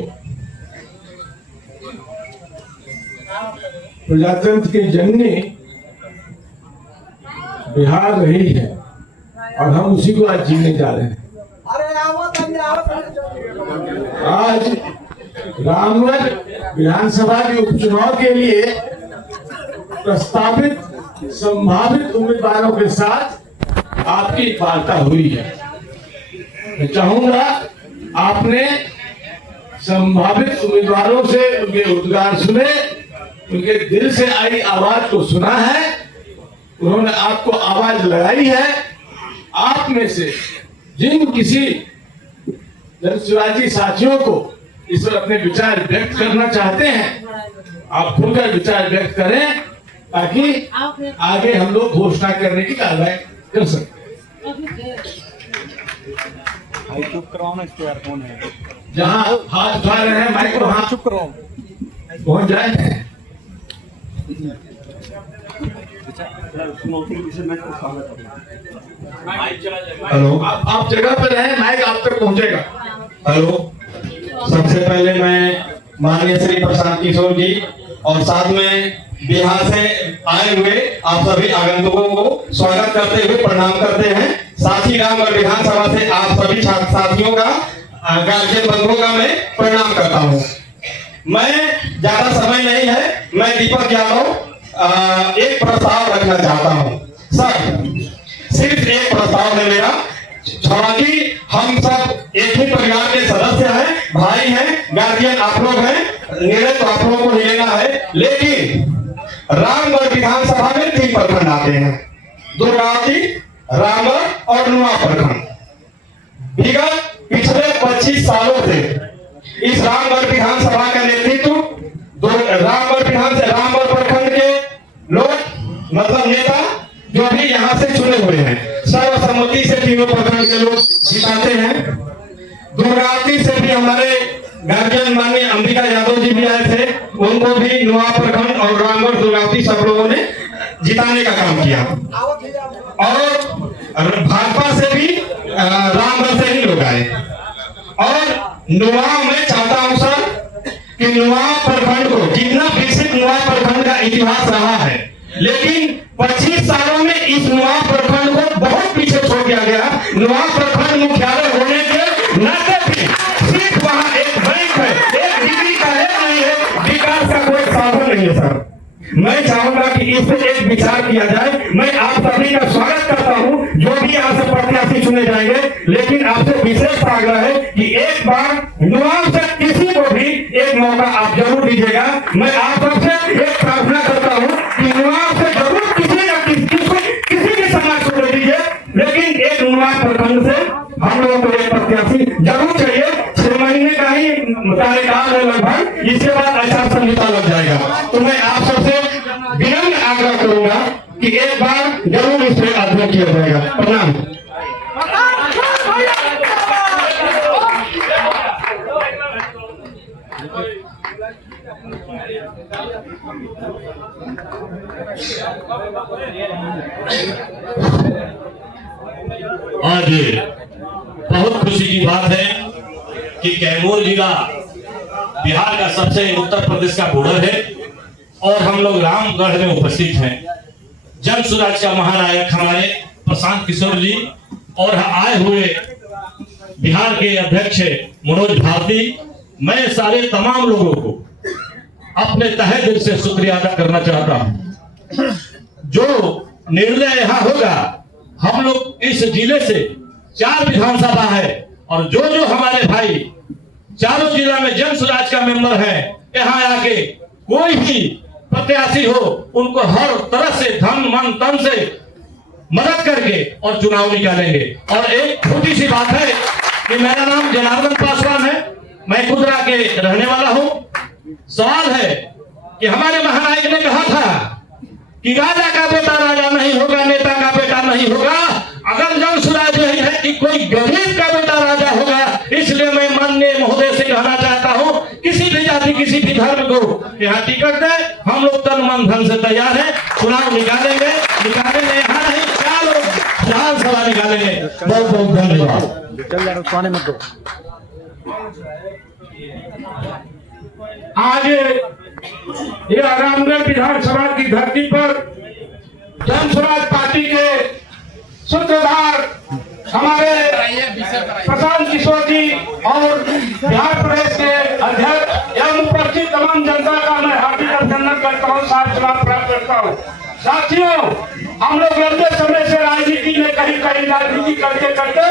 प्रजातंत्र की जननी बिहार रही है और हम उसी को आज जीने जा रहे हैं। आज रामगढ़ विधानसभा के उपचुनाव के लिए प्रस्तावित संभावित उम्मीदवारों के साथ आपकी वार्ता हुई है। मैं चाहूंगा आपने संभावित उम्मीदवारों से उनके उद्गार सुने, उनके दिल से आई आवाज को सुना है, उन्होंने आपको आवाज लगाई है। आप में से जिन किसी जनसुराजी साथियों को इस पर अपने विचार व्यक्त करना चाहते हैं, आप खुलकर विचार व्यक्त करें ताकि आगे हम लोग घोषणा करने की कार्रवाई कर सकें। चुप करवाओ ना इसको यार, कौन है जहाँ हाथ उठा रहे हैं माइक को हाथ चुप करवाओ। पहुंच जाए। हेलो, आप जगह पर रहें, माइक आप तक पहुंचेगा। हेलो, सबसे पहले मैं माननीय श्री प्रशांत किशोर जी और साथ में बिहार से आए हुए आप सभी आगंतुकों को स्वागत करते हुए प्रणाम करते हैं। साथ ही रामगढ़ विधानसभा से आप सभी छात्र साथियों का, गार्जियन बंधुओं का मैं प्रणाम करता हूं। मैं ज्यादा समय नहीं है, मैं दीपक यादव एक प्रस्ताव रखना चाहता हूं। सर सिर्फ एक प्रस्ताव है मेरा, हालांकि हम सब एक ही परिवार के सदस्य हैं, भाई हैं, गार्जियन आप लोग हैं, निर्णय तो आप लोगों को ही लेना है। लेकिन रामगढ़ विधानसभा में 3 प्रखंड आते हैं, दुर्गावती, रामगढ़ और नुआ प्रखंड। विगत पिछले 25 सालों से इस रामगढ़ विधानसभा का नेतृत्व रामगढ़ प्रखंड के लोग, मतलब नेता जो भी यहाँ से चुने हुए हैं, सर्वसम्मति से तीनों प्रखंड के लोग जिताते हैं। दुर्गावती से भी हमारे गार्जियन माननीय अंबिका यादव जी भी आए थे, उनको भी नुआ प्रखंड और रामगढ़ दुर्गावती सब लोगों ने जिताने का काम किया। और भाजपा से भी रामगढ़ से ही लोग आए। और नुआ में चाहता हूं सर कि नुआ प्रखंड को, जितना विकसित नुआ प्रखंड का इतिहास रहा है, लेकिन 25 सालों में इस नुआ प्रखंड को बहुत पीछे छोड़ दिया गया। नुआ प्रखंड मुख्यालय होने के नाते भी सिर्फ वहां एक बैंक है, एक डिग्री का है, नहीं है, विकास का कोई साधन नहीं है। सर मैं चाहूंगा कि इस पर एक विचार किया जाए। मैं आप सभी का स्वागत करता हूं, जो भी यहाँ से प्रत्याशी चुने जाएंगे, लेकिन आपसे विशेष आग्रह है कि एक बार नुआ से किसी को भी एक मौका आप जरूर दीजिएगा। मैं आप सबसे एक प्रार्थना करता हूं कि नुआ से जरूर किसी भी समाज को दे दीजिए, लेकिन एक नुआ प्रखंड से हम लोगों को एक प्रत्याशी जरूर चाहिए। 6 महीने का ही कार्यकाल है लगभग, इसके बाद आचार संहिता लग जाएगा। तो मैं आप सबसे विनम्र आग्रह करूंगा कि एक बार जरूर इस पर अध्ययन किया जाएगा। प्रणाम। आज बहुत खुशी की बात है कि कैमूर जिला बिहार का सबसे उत्तर प्रदेश का बॉर्डर है और हम लोग रामगढ़ में उपस्थित हैं। जन स्वराज का महानायक हमारे प्रशांत किशोर जी और आए हुए बिहार के अध्यक्ष मनोज भारती, मैं सारे तमाम लोगों को अपने तहे दिल से शुक्रिया अदा करना चाहता हूं। जो निर्णय यहाँ होगा, हम लोग इस जिले से 4 विधानसभा है और जो हमारे भाई चारों जिला में जन स्वराज का मेंबर है, यहाँ आके कोई भी प्रत्याशी हो उनको हर तरह से धन मन तन से मदद करके और चुनाव निकालेंगे। और एक छोटी सी बात है कि मेरा नाम जनार्दन पासवान है, मैं कुदरा के रहने वाला हूं। सवाल है कि हमारे महानायक ने कहा था कि राजा का बेटा राजा नहीं होगा, नेता का बेटा नहीं होगा। अगर जन स्वराज यही है कि कोई गरीब का बेटा राजा होगा, इसलिए मैं माननीय महोदय से कहना चाहता हूं, किसी भी जाति किसी भी धर्म को यहाँ टिकट दे, हम लोग तन मन धन से तैयार हैं, चुनाव निकालेंगे। यहाँ नहीं, चार सभा निकालेंगे। बहुत बहुत धन्यवाद। आज ये रामगढ़ विधानसभा की धरती पर जन स्वराज पार्टी के सूत्रधार हमारे प्रशांत किशोर जी और बिहार प्रदेश के अध्यक्ष एवं उपस्थित तमाम जनता का मैं हार्दिक अभिनंदन करता हूँ, साथ सलाम प्राप्त करता हूँ। साथियों, हम लोग लंबे समय से राजनीति में कहीं राजनीति करते करते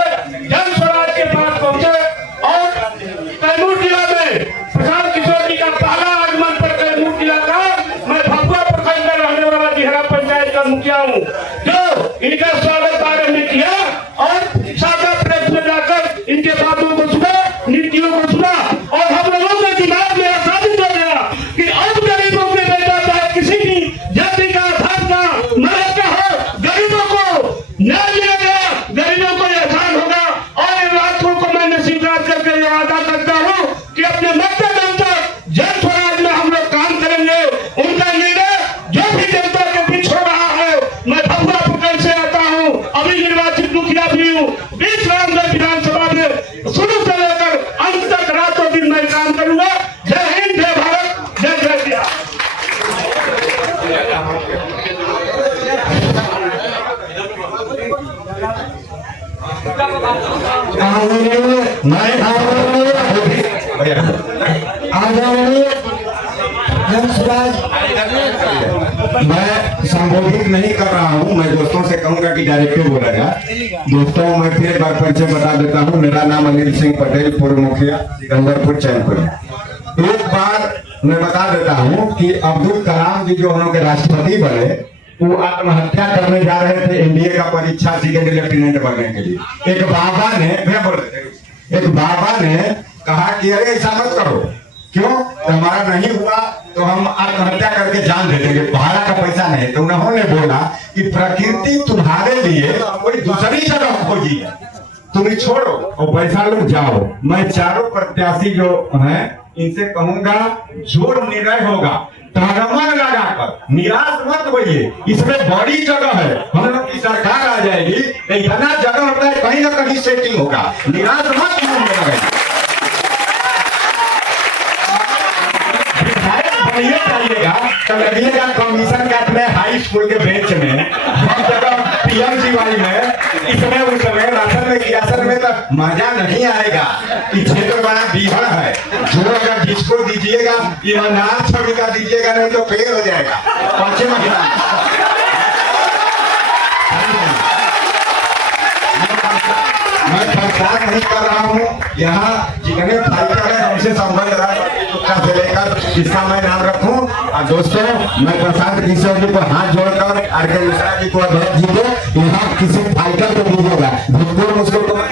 जन स्वराज के पास पहुंचे और कैमूर जिला में प्रशांत किशोर जी का पहला आगमन पर कैमूर जिला का मैं भगवा प्रखंड में रहने वाला दिहरा पंचायत का मुखिया हूँ, जो इनका स्वागत कार्य ने किया और सादा प्रेस में जाकर इनके बातों को सुना, नीतियों को सुना और हम लोगों के दिमाग में साबित हो गया कि अब गरीबों के बेटा चाहे किसी भी जाति का धर्म का मर्द का हो, गरीबों को न्याय मिलेगा, गरीबों को एहसान होगा। और इन बातों को मैं स्वीकार करके ये वादा करता हूँ कि अपने मतदान तक जन स्वराज में हम लोग काम करेंगे। उनका निर्णय जो भी जनता के बीच हो रहा है, मैं भगवा प्रखंड से आता हूँ, अभी निर्वाचित मुखिया भी हूँ, 20 रामगढ़ विधानसभा में शुरू से लेकर अंत तक रातों दिन मैं काम करूंगा। जय हिंद, जय भारत, जय जय बिहार। मैं संबोधित नहीं कर रहा हूँ, मैं दोस्तों से कहूंगा कि डायरेक्टर बोलेगा। दोस्तों, मैं फिर एक बार परिचय बता देता हूँ। मेरा नाम अनिल सिंह पटेल, पूर्व मुखिया, सिकंदरपुर, चैनपुर। एक बार मैं बता देता हूँ कि अब्दुल कलाम जी जो हम लोग के राष्ट्रपति बने, वो आत्महत्या करने जा रहे थे एनडीए का परीक्षा सेकेंड लेफ्टिनेंट बनने के लिए। एक बाबा ने कहा कि अरे ऐसा मत करो, क्यों, हमारा नहीं हुआ तो हम आत्महत्या करके जान दे देंगे, भाड़ा का पैसा नहीं। तो उन्होंने बोला कि प्रकृति तुम्हारे लिए कोई दूसरी जगह खोजी है, तुम छोड़ो और पैसा लो, जाओ। मैं चारों प्रत्याशी जो हैं इनसे कहूंगा, जो निर्णय होगा तगमन लगाकर निराश मत होइए। इसमें बड़ी जगह है, हम लोग की सरकार आ जाएगी, इतना जगह होता है, कहीं ना कहीं सेटिंग होगा, निराश मत होइए। चाहिएगा तो लगिएगा कमीशन का अपने हाई स्कूल के बेंच में, हर जगह पीएमजीवाई में, इसमें उस समय राशन में किरासन में तो मजा नहीं आएगा। क्षेत्र बड़ा बीहड़ है, जो अगर जिसको दीजिएगा ईमानदार छवि का दीजिएगा, नहीं तो फेल हो जाएगा। पश्चिम मैं प्रचार नहीं कर रहा हूँ, यहाँ जितने फाइटर है हमसे संबंध से लेकर जिसका मैं नाम रखूं। और दोस्तों, मैं प्रशांत किशोर जी को हाथ जोड़कर आरके मिश्रा जी को अध्यक्ष जी को यहाँ किसी फाइटर को दीजिएगा, भूतपूर्व मुझको तो मैं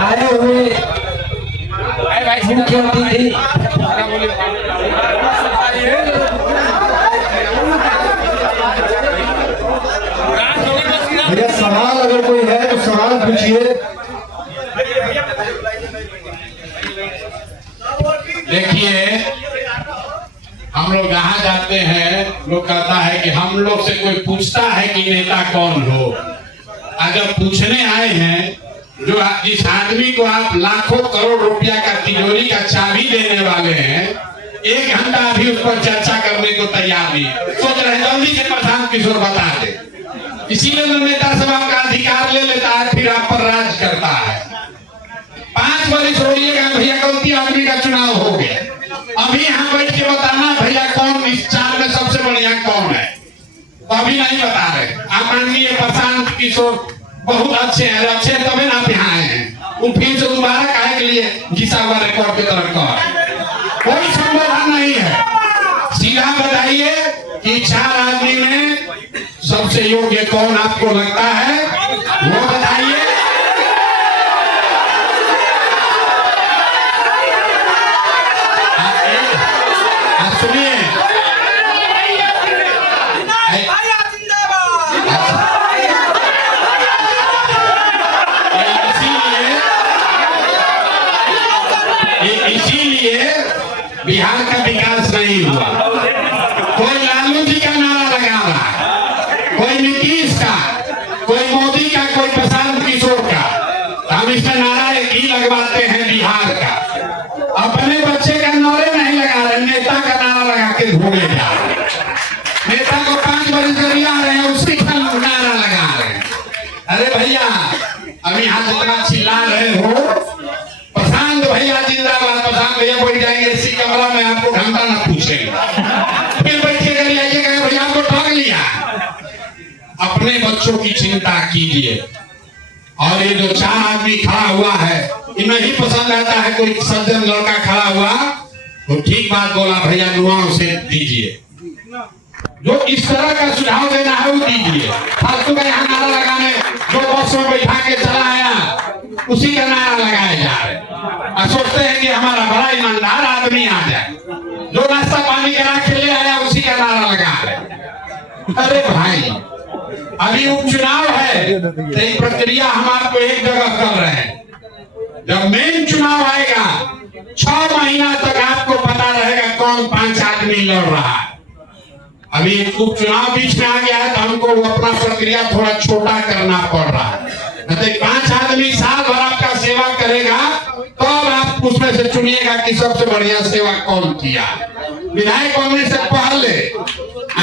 आए हुए मुख्य अतिथि मेरा सवाल अगर कोई है तो सवाल पूछिए। देखिए, हम लोग जहाँ जाते हैं, लोग कहता है कि हम लोग से कोई पूछता है कि नेता कौन हो। अगर पूछने आए हैं, जो जिस आदमी को आप लाखों करोड़ रुपया का तिजोरी का चाबी देने वाले हैं, 1 घंटा भी उस पर चर्चा करने को तैयार नहीं, सोच रहे जल्दी से प्रशांत किशोर बता दे। इसीलिए तो नेता सभा का अधिकार ले लेता है, फिर आप पर राज करता है। 5 बजे छोड़िएगा भैया, गलती आदमी का चुनाव हो गया, अभी यहाँ बैठ के बताना भैया कौन इस चार में सबसे बढ़िया कौन है, तो अभी नहीं बता रहे। आप माननीय प्रशांत किशोर बहुत अच्छे हैं, अच्छे तभी ना आप यहाँ आए हैं। वो फिर से दोबारा काहे के लिए घिसा हुआ रिकॉर्ड की तरफ का कोई संबंध नहीं है। सीधा बताइए कि चार आदमी में सबसे योग्य कौन आपको लगता है, वो बताइए। सुनिए, इसीलिए बिहार का विकास नहीं हुआ। कोई लालू जी का नारा लगा रहा है, कोई नीतीश का, कोई मोदी का, कोई प्रशांत किशोर का। हम इसमें नारा एक ही लगवाते हैं बिहार का। अपने बच्चे का नारे नहीं लगा रहे, नेता का नारा लगा के घूमे जा रहे। नेता को 5 बरस करिया रहे हैं, उसी का नारा लगा रहे हैं। अरे भैया, अभी यहाँ जितना चिल्ला रहे हो, प्रशांत भैया जिंदाबाद, प्रशांत भैया बैठ जाएंगे इसी कमरा में, आपको घंटा ना पूछेंगे, फिर बैठे कर आइएगा भैया आपको ठग लिया। अपने बच्चों की चिंता कीजिए। और ये जो 4 आदमी खड़ा हुआ है, इन्हें ही पसंद आता है कोई सज्जन लड़का खड़ा हुआ तो ठीक बात बोला भैया, दुआओं से दीजिए। जो इस तरह का सुझाव देना है वो दीजिए। फालतू का यहाँ नारा लगाने, जो बस में बैठा के चला आया उसी का नारा लगाया जा रहे हैं। सोचते हैं कि हमारा बड़ा ईमानदार आदमी आ जाए, जो नाश्ता पानी करा के ले आया उसी का नारा लगा रहे। अरे भाई, अभी उपचुनाव है तो ये प्रक्रिया हम आपको एक जगह कर रहे हैं। जब मेन चुनाव आएगा 6 महीना तक आपको पता रहेगा कौन 5 आदमी लड़ रहा है। अभी उपचुनाव बीच में आ गया है तो हमको अपना प्रक्रिया थोड़ा छोटा करना पड़ रहा है। तो 5 आदमी साल भर आपका सेवा करेगा तो आप उसमें से चुनिएगा कि सबसे बढ़िया सेवा कौन किया। विधायक बनने से पहले,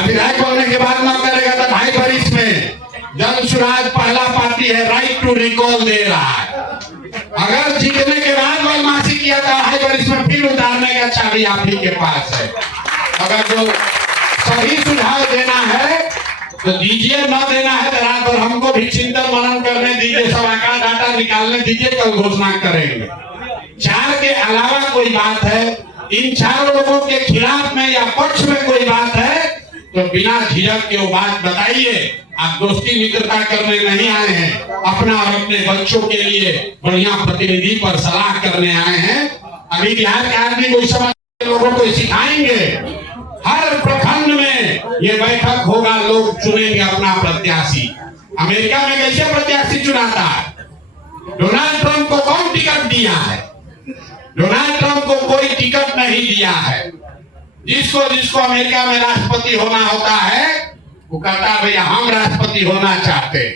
विधायक बनने के बाद न करेगा तो 2.5 वर्ष में जन सुराज पहला पार्टी है, राइट टू रिकॉल दे रहा है। अगर जीतने के बाद बदमाशी किया तो 2.5 वर्ष में फिर उतारने का चाबी आप ही के पास है। अगर जो सही सुझाव देना है तो दीजिए, न देना है तो रात भर हमको भी चिंतन मनन करने दीजिए, सब आंकड़ा डाटा निकालने दीजिए, कल घोषणा करेंगे। 4 के अलावा कोई बात है, इन 4 लोगों के खिलाफ में या पक्ष में कोई बात है तो बिना झिझक के वो बात बताइए। आप दोस्ती मित्रता करने नहीं आए हैं, अपना और अपने बच्चों के लिए बढ़िया प्रतिनिधि पर सलाह करने आए हैं। अभी बिहार के आदमी को समझ लोगों को सिखाएंगे। हर प्रखंड में ये बैठक होगा, लोग चुनेंगे अपना प्रत्याशी। अमेरिका में कैसे प्रत्याशी चुनाता है? डोनाल्ड ट्रंप को कौन टिकट दिया है? डोनाल्ड ट्रंप को कोई टिकट नहीं दिया है। जिसको अमेरिका में राष्ट्रपति होना होता है वो कहता है भैया हम राष्ट्रपति होना चाहते हैं।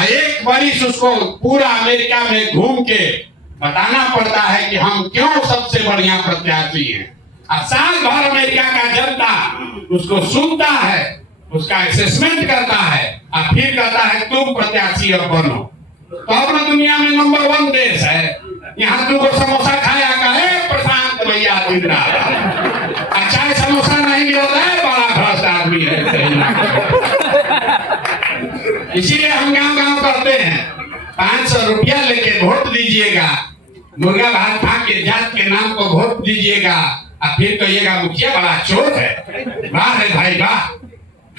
1 वर्ष उसको पूरा अमेरिका में घूम के बताना पड़ता है कि हम क्यों सबसे बढ़िया प्रत्याशी हैं। साल भर अमेरिका का जनता उसको सुनता है, उसका असेसमेंट करता है और फिर कहता है तुम प्रत्याशी अब बनो। तो अपना दुनिया में नंबर 1 देश है। यहाँ तुमको समोसा खाया कहे प्रशांत भैया जिंदाबाद। अच्छा समोसा नहीं मिल रहा है, बड़ा भ्रष्ट आदमी है। इसीलिए हम गांव करते हैं, 500 रुपया लेके वोट दीजिएगा, मुर्गा भात खा के जात के नाम को वोट दीजिएगा और फिर कहिएगा मुखिया बड़ा चोर है। वाह है भाई वाह।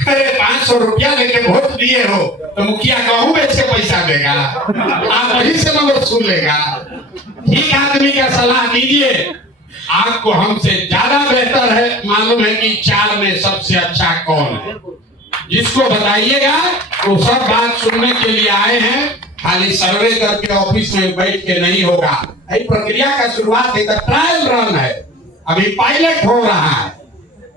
अरे 500 रुपया लेके वोट दिए हो तो मुखिया गेहूं बेच के पैसा देगा, आप वहीं से नंबर सुन लेगा। ठीक आदमी का सलाह दीजिए। आपको हमसे ज्यादा बेहतर है मालूम है कि 4 में सबसे अच्छा कौन है। जिसको बताइएगा वो सब बात सुनने के लिए आए हैं, खाली सर्वे करके ऑफिस में बैठ के नहीं होगा। प्रक्रिया का शुरुआत है, ट्रायल रन है, अभी पायलट हो रहा है।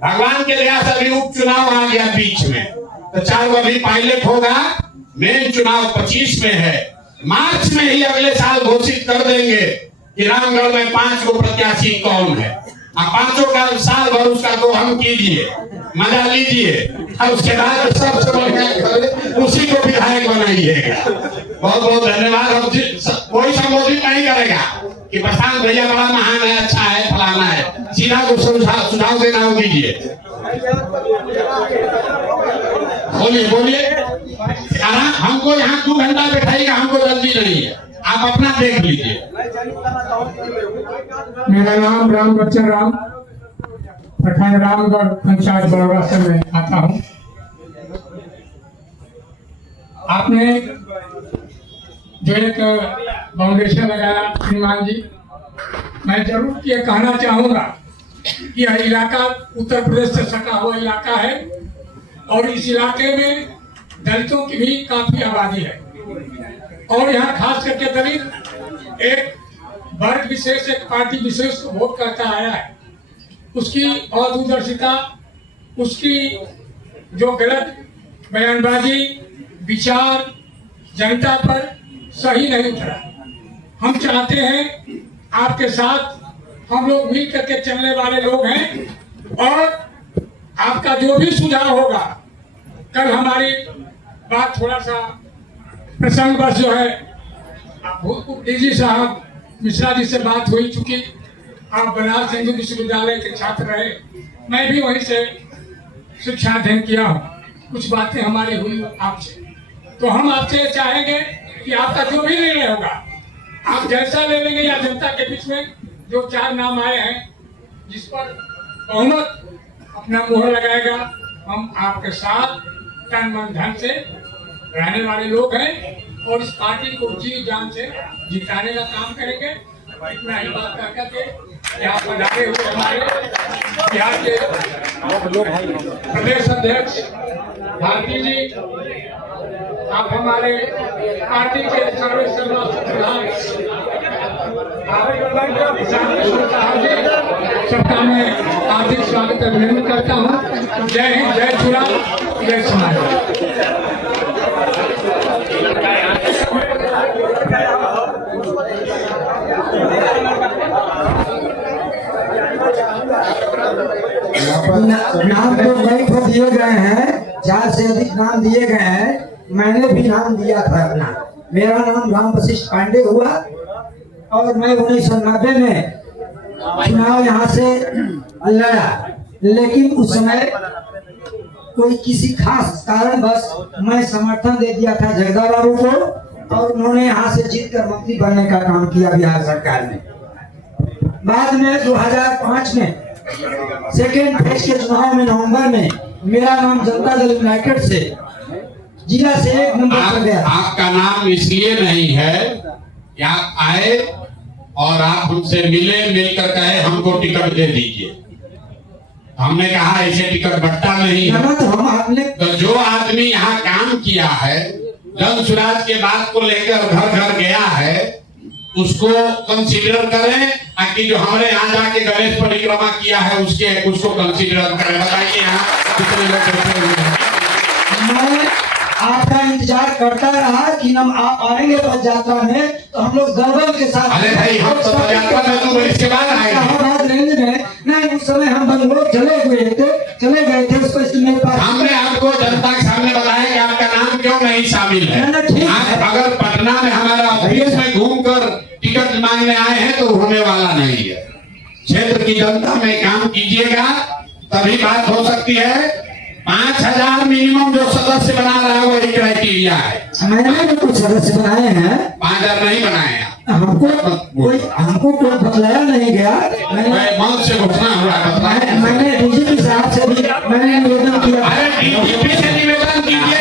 भगवान के दया से अभी उपचुनाव आ गया बीच में, तो 4 अभी पायलट होगा। मेन चुनाव 25 में है। मार्च में ही अगले साल घोषित कर देंगे कि रामगढ़ में 5 को प्रत्याशी कौन है। आप 5 का साल भर उसका दोहन कीजिए, मजा लीजिए और उसके बाद सबसे बढ़िया उसी को विधायक बनाइएगा। बहुत बहुत धन्यवाद। कोई संबोधित नहीं करेगा। कि प्रशांत भैया बड़ा महान है, अच्छा है, फलाना है, सीधा को सुझाव देना हो दीजिए। बोलिए हमको यहाँ 2 घंटा बैठाइएगा, हमको जल्दी नहीं है, आप अपना देख लीजिए। मेरा नाम राम बच्चन राम, प्रखंड रामगढ़ पंचायत बड़ौरा से मैं आता हूँ। आपने जो एक फाउंडेशन लगाया श्रीमान जी, मैं जरूर ये कहना चाहूँगा कि यह इलाका उत्तर प्रदेश से सटा हुआ इलाका है और इस इलाके में दलितों की भी काफी आबादी है और यहाँ खास करके दलित एक वर्ग विशेष, एक पार्टी विशेष को वोट करता आया है। उसकी अदूरदर्शिता, उसकी जो गलत बयानबाजी, विचार जनता पर सही नहीं उतरा। हम चाहते हैं आपके साथ हम लोग मिल करके चलने वाले लोग हैं और आपका जो भी सुझाव होगा, कल हमारी बात थोड़ा सा प्रसंगवश जो है भूतपूर्व डीजी साहब मिश्रा जी से बात हो चुकी। आप बनारस हिंदू विश्वविद्यालय के छात्र रहे, मैं भी वहीं से शिक्षा अध्ययन किया हूँ, कुछ बातें हमारी हुई आपसे। तो हम आपसे चाहेंगे कि आपका जो भी निर्णय होगा आप जैसा ले लेंगे, या जनता के बीच में जो 4 नाम आए हैं जिस पर बहुमत अपना मोहर लगाएगा, हम आपके साथ तन मन धन से रहने वाले लोग हैं और इस पार्टी को जी जान से जिताने का काम करेंगे। इतना ही बात कर करके यहाँ पधारे हुए हमारे बिहार के प्रदेश अध्यक्ष भारती जी, आप हमारे पार्टी के सर्वेसर्वा प्रधान सबका मैं हार्दिक स्वागत अभिनंदन करता हूँ। जय हिंद, जय श्री राम, जय समाज। नाम तो कई को दिए गए हैं, 4 से अधिक नाम दिए गए हैं। मैंने भी नाम दिया था अपना। मेरा नाम राम वशिष्ठ पांडे हुआ और मैं 1990 में चुनाव यहाँ से लड़ा, लेकिन उस समय कोई किसी खास कारण बस मैं समर्थन दे दिया था जगदा बाबू को और उन्होंने यहाँ से जीत कर मंत्री बनने का काम किया बिहार सरकार ने। बाद में 2005 में सेकेंड फेज के चुनाव में नवंबर में मेरा नाम जनता दल यूनाइटेड से जिला से 1 नंबर पर गया। आपका नाम इसलिए नहीं है कि आप आए और आप हमसे मिले, मिलकर कहे हमको टिकट दे दीजिए। हमने कहा ऐसे टिकट बंटता नहीं है। तो जो आदमी यहाँ काम किया है, जन सुराज के बात को लेकर घर घर गया है, उसको कंसीडर करें, ताकि जो हमारे यहाँ जाके गणेश परिक्रमा किया है उसको कंसीडर करें। बताइए यहाँ कितने लोग बैठे हुए हैं। मैं आपका इंतजार करता रहा कि हम आप आएंगे पद यात्रा में, तो हम लोग गौरव के साथ। अरे भाई हम तो पद यात्रा में तो इसके बाद आएंगे। नहीं, उस समय हम बंगलोर चले गए थे उसको मेरे पास। हमने आपको जनता के सामने बताया कि आपका नाम क्यों नहीं शामिल है। आप अगर पटना में हमारा ऑफिस में घूमकर टिकट मांगने आए हैं तो होने वाला नहीं है। क्षेत्र की जनता में काम कीजिएगा, तभी बात हो सकती है। 5000 मिनिमम जो सदस्य बना रहा है वही क्राइटेरिया है। मैंने भी कुछ सदस्य बनाए हैं, 5000 नहीं बनाए हैं। हमको कोई बतलाया नहीं गया। मैं मन से घोषणा हुआ मैंने डीजीपी साहब से भी मैंने निवेदन किया। अरे डीजीपी से निवेदन कीजिए,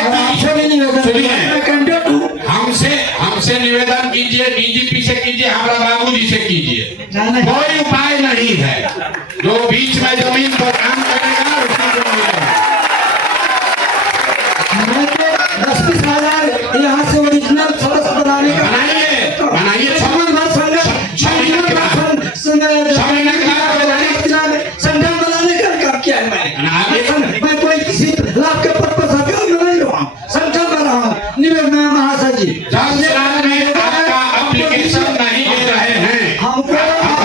हमसे निवेदन कीजिए, डीजीपी से कीजिए, हमारा बाबूजी से कीजिए। कोई उपाय नहीं है। जो बीच में जमीन पर काम करेगा मैं तो 10-20 हजार यहाँ से ओरिजिनल सदस्य बनाने का बनाइए संगठन बनाने का काम किया है मैंने। मैं कोई किसी लाभ के पद पर सरकार में नहीं रहा, संगठन बना हूँ। निवेदन महाशय जी, आपका एप्लीकेशन नहीं ले रहे हैं। हमको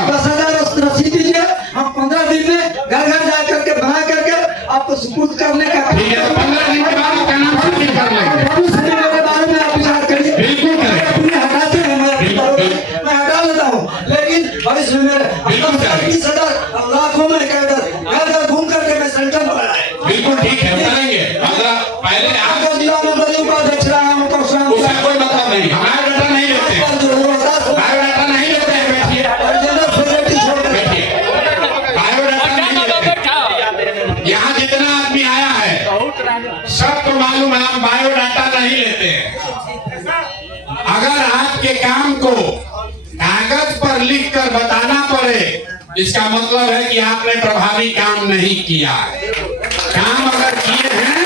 10,000 रसीद दीजिए, हम 15 दिन में घर घर जा करके बना करके आपको सुपुर्द करने का 15 दिन के बाद आपका नाम शामिल कर लेंगे। भविष्य के बारे में आप विचार करिए। बिल्कुल करें। हटाते हैं, मैं हटा लेता हूँ, लेकिन अगर आपके काम को कागज पर लिख कर बताना पड़े, इसका मतलब है कि आपने प्रभावी काम नहीं किया। काम अगर किए हैं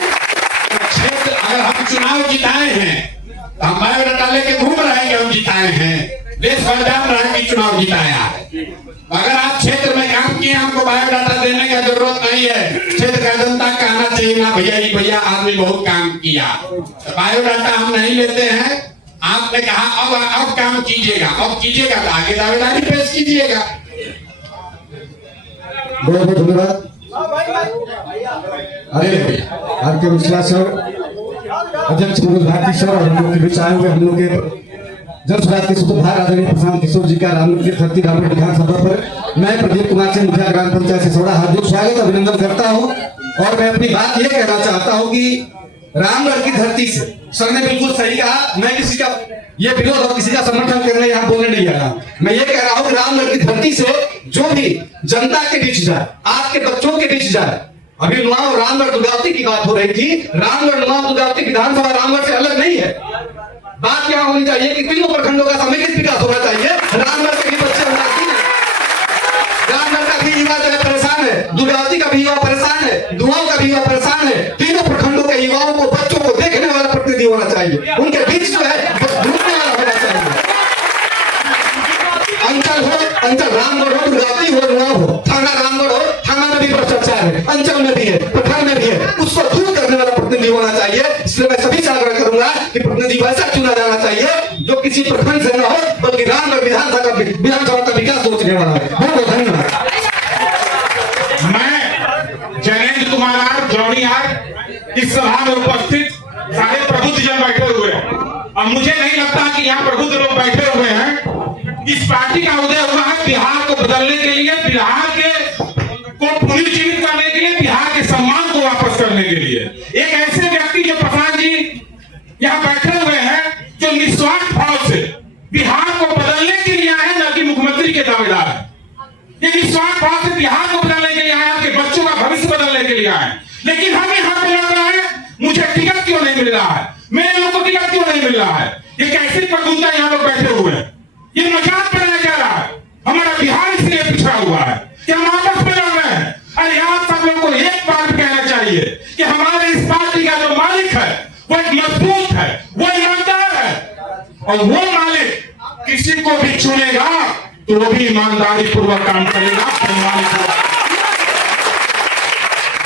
तो क्षेत्र, अगर हम चुनाव जिताए हैं तो हम बायोडाटा लेके घूम रहे हैं कि हम जिताए हैं, देश भर जान रहा है कि चुनाव जिताया है। अगर आप क्षेत्र में काम किए, हमको बायोडाटा देने की जरूरत नहीं है। क्षेत्र का जनता कहना चाहिए ना भैया आदमी बहुत काम किया, तो बायोडाटा हम नहीं लेते हैं। आपने कहा अब काम कीजिएगा, अब कीजिएगा तो आगे दावेदारी पेश कीजिएगा। बहुत बहुत धन्यवाद। अरे आपके मिश्रा सर, अध्यक्ष मनोज भारती सर और हम लोग के बीच आए हुए हम लोग के जन सुराज के सूत्रधार आदरणीय प्रशांत किशोर जी का रामनगर की धरती रामगढ़ विधानसभा पर मैं प्रदीप कुमार सिंह मुखिया ग्राम पंचायत सिसोड़ा हार्दिक स्वागत अभिनंदन करता हूं। और मैं अपनी बात ये कहना चाहता हूं कि रामगढ़ की धरती से सर ने बिल्कुल सही कहा, मैं किसी का ये विरोध और किसी का समर्थन करने यहाँ बोलने नहीं आ रहा। मैं ये कह रहा हूँ रामगढ़ की धरती से जो भी जनता के बीच जाए, आपके बच्चों के बीच जाए, अभी नुआव रामगढ़ दुर्गावती की बात हो रही थी, रामगढ़ नुआव दुर्गावती विधानसभा रामगढ़ से अलग नहीं है। बात क्या होनी चाहिए कि तीनों प्रखंडों का समेकित विकास होना चाहिए। रामगढ़ के भी बच्चे रामगढ़ का भी युवा जो है परेशान है, दुर्गावती का भी युवा परेशान है, दुआओं का भी युवा परेशान है। तीनों प्रखंडों के युवाओं को, बच्चों को देखने वाला प्रतिनिधि होना चाहिए, उनके बीच जो है ढूंढने वाला होना चाहिए। अंचल रामगढ़ हो, दुर्गावती हो, नुआव हो, थाना रामगढ़ हो, थाना में भी भ्रष्टाचार है, अंचल में भी है, प्रखंड में भी है, उसको दूर करने वाला प्रतिनिधि होना चाहिए। इसलिए मैं सभी से आग्रह करूंगा कि प्रतिनिधि वैसा चुना जाना चाहिए जो किसी प्रखंड से न हो, बल्कि रामगढ़ विधानसभा का विकास सोचने वाला है। बहुत बहुत धन्यवाद। मैं जयेंद्र कुमार आर जौनी आर इस सभा में उपस्थित सारे प्रबुद्ध जन बैठे हुए हैं, और मुझे नहीं लगता कि यहाँ प्रबुद्ध लोग बैठे हुए हैं। इस पार्टी का उदय हुआ है बिहार को बदलने के लिए, बिहार के को पुनर्जीवित करने के लिए, बिहार के सम्मान को वापस करने के लिए। एक ऐसे व्यक्ति जो प्रसाद जी यहाँ बैठे हुए हैं, जो निस्वार्थ भाव से बिहार को बदलने के लिए आए, न कि मुख्यमंत्री के दावेदार है। ये निस्वार्थ भाव से बिहार को बदलने के लिए आए, आपके बच्चों का भविष्य बदलने के लिए आए। लेकिन हम यहाँ पे लड़ रहे हैं, मुझे टिकट क्यों नहीं मिल रहा है, मेरे लोगों को टिकट क्यों नहीं मिल रहा है। ये कैसे प्रबुद्धा यहाँ लोग बैठे हुए हैं, ये मजाक बनाया जा रहा है। हमारा बिहार इसलिए पिछड़ा हुआ है कि हम आपस में लड़ रहे हैं। अरे आप सब लोगों को एक बात कहना चाहिए कि हमारे इस पार्टी का जो मालिक है वो एक मजबूत है, वो ईमानदार है, और वो मालिक किसी को भी चुनेगा तो वो भी ईमानदारी पूर्वक काम करेगा।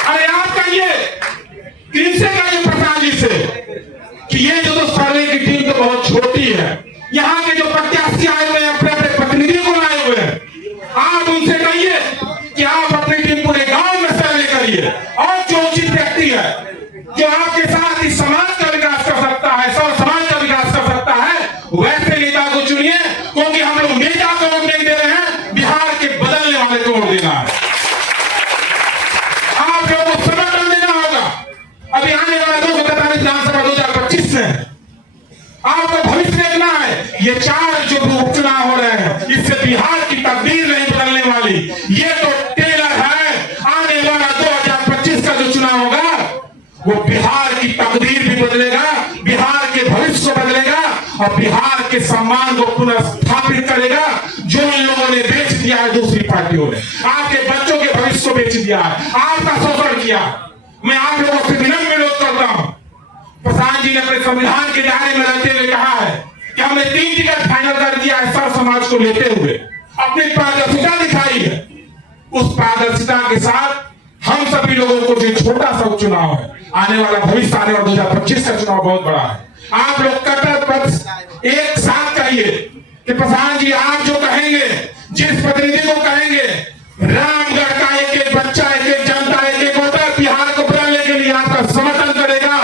अरे आप कहिए किनसे कहिए प्रसाद जी से कि ये जो सर्वे की टीम तो बहुत छोटी है, यहाँ के जो प्रत्याशी आए हुए हैं, अपने अपने प्रतिनिधि को लाए हुए हैं, आप उनसे कहिए कि आप अपनी टीम पूरे गांव में सर्वे करिए, और जो उचित व्यक्ति है जो आपके साथ इस समाज का विकास कर सकता है, सब समाज का विकास कर सकता है, वैसे नेता को चुनिए। क्योंकि हम लोग नेता को वोट नहीं दे रहे हैं, बिहार के बदलने वाले को वोट देना है। आप लोगों को समर्थन देना होगा। अभी आने वाला 243 विधानसभा 2025 से आपको भविष्य देखना है। ये 4 जो उपचुनाव हो रहे हैं, इससे बिहार की तकदीर नहीं बदलने वाली, ये तो टेलर है। आने वाला 2025 का जो चुनाव होगा वो बिहार की तकदीर भी बदलेगा, बिहार के भविष्य को बदलेगा, और बिहार के सम्मान को पुनर्स्थापित करेगा। जो इन लोगों ने बेच दिया है, दूसरी पार्टियों ने आपके बच्चों के भविष्य को बेच दिया है, आपका शोषण किया। मैं आप लोगों से विनम्र विरोध करता हूं। प्रसाद जी ने अपने संविधान के दायरे में रहते हुए कहा है कि हमने 3 टिकट फाइनल कर दिया है, सर्व समाज को लेते हुए अपनी पारदर्शिता दिखाई है। उस पारदर्शिता के साथ हम सभी लोगों को जो छोटा सा चुनाव है, आने वाला भविष्य, आने वाला 2025 का चुनाव बहुत बड़ा है। आप लोग कट्टर पक्ष एक साथ कहिए कि प्रसाद जी आप जो कहेंगे, जिस प्रतिनिधि को कहेंगे, रामगढ़ का एक एक बच्चा, एक एक जनता, एक एक वोटर बिहार को बदलने के लिए आपका समर्थन करेगा,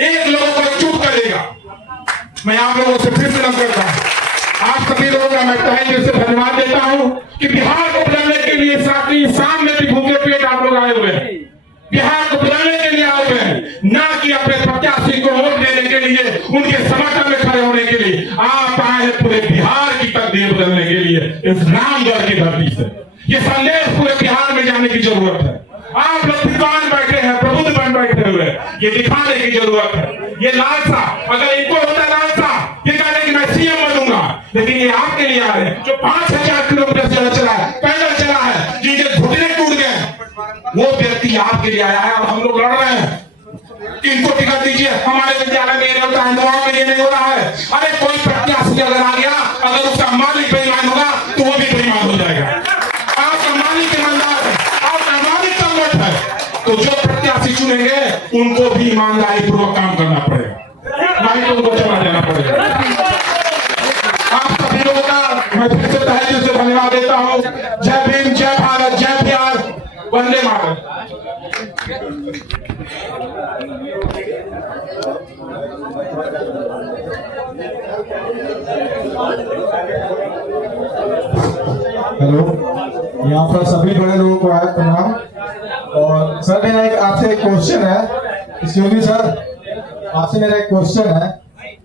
एक लोगों को चुप करेगा। मैं आप लोगों से फिर विनम्र करता हूं, आप सभी लोगों का मैं तहे दिल से धन्यवाद देता हूं कि बिहार को बदलने के लिए साथी शाम में भी भूखे पेट आप लोग आए हुए हैं, बिहार को बदलने के लिए आए हुए हैं, ना कि अपने प्रत्याशी को वोट देने के लिए, उनके समर्थन में खड़े होने के लिए। आप आए हैं पूरे बिहार की तकदीर बदलने के लिए, इस रामगढ़ की धरती से। ये संदेश पूरे बिहार में जाने की जरूरत है। आप लोग विद्वान बैठे हैं, प्रबुद्ध बन बैठे हुए, ये दिखाने की जरूरत है। ये लालसा अगर इनको होता ना लेकिन ये आपके लिए आ रहे हैं जो 5000 किलोमीटर से चला है, पैदल चला है, जिनके घुटने टूट गए, वो व्यक्ति आपके लिए आया है। और हम लोग लड़ रहे हैं कि इनको टिकट दीजिए, हमारे विद्यालय में ये नहीं होता है, दवाओं में ये नहीं हो रहा है। अरे कोई प्रत्याशी अगर आ गया, अगर उसका मालिक बेईमान होगा तो वो भी बेईमान हो जाएगा। आपका मालिक ईमानदार है, आपका मालिक कमवट है, तो जो प्रत्याशी चुनेंगे उनको भी ईमानदारी पूर्वक काम करना पड़ेगा, नहीं तो उनको चला जाना पड़ेगा। आप सभी लोगों का मैं फिर से तहे दिल से धन्यवाद देता हूँ। जय भीम, जय भारत, जय बिहार, वंदे मातरम। हेलो, यहाँ पर सभी बड़े लोगों को आए प्रणाम। और सर मेरा एक आपसे एक क्वेश्चन है, एक्सक्यूज मी सर, आपसे मेरा एक क्वेश्चन है।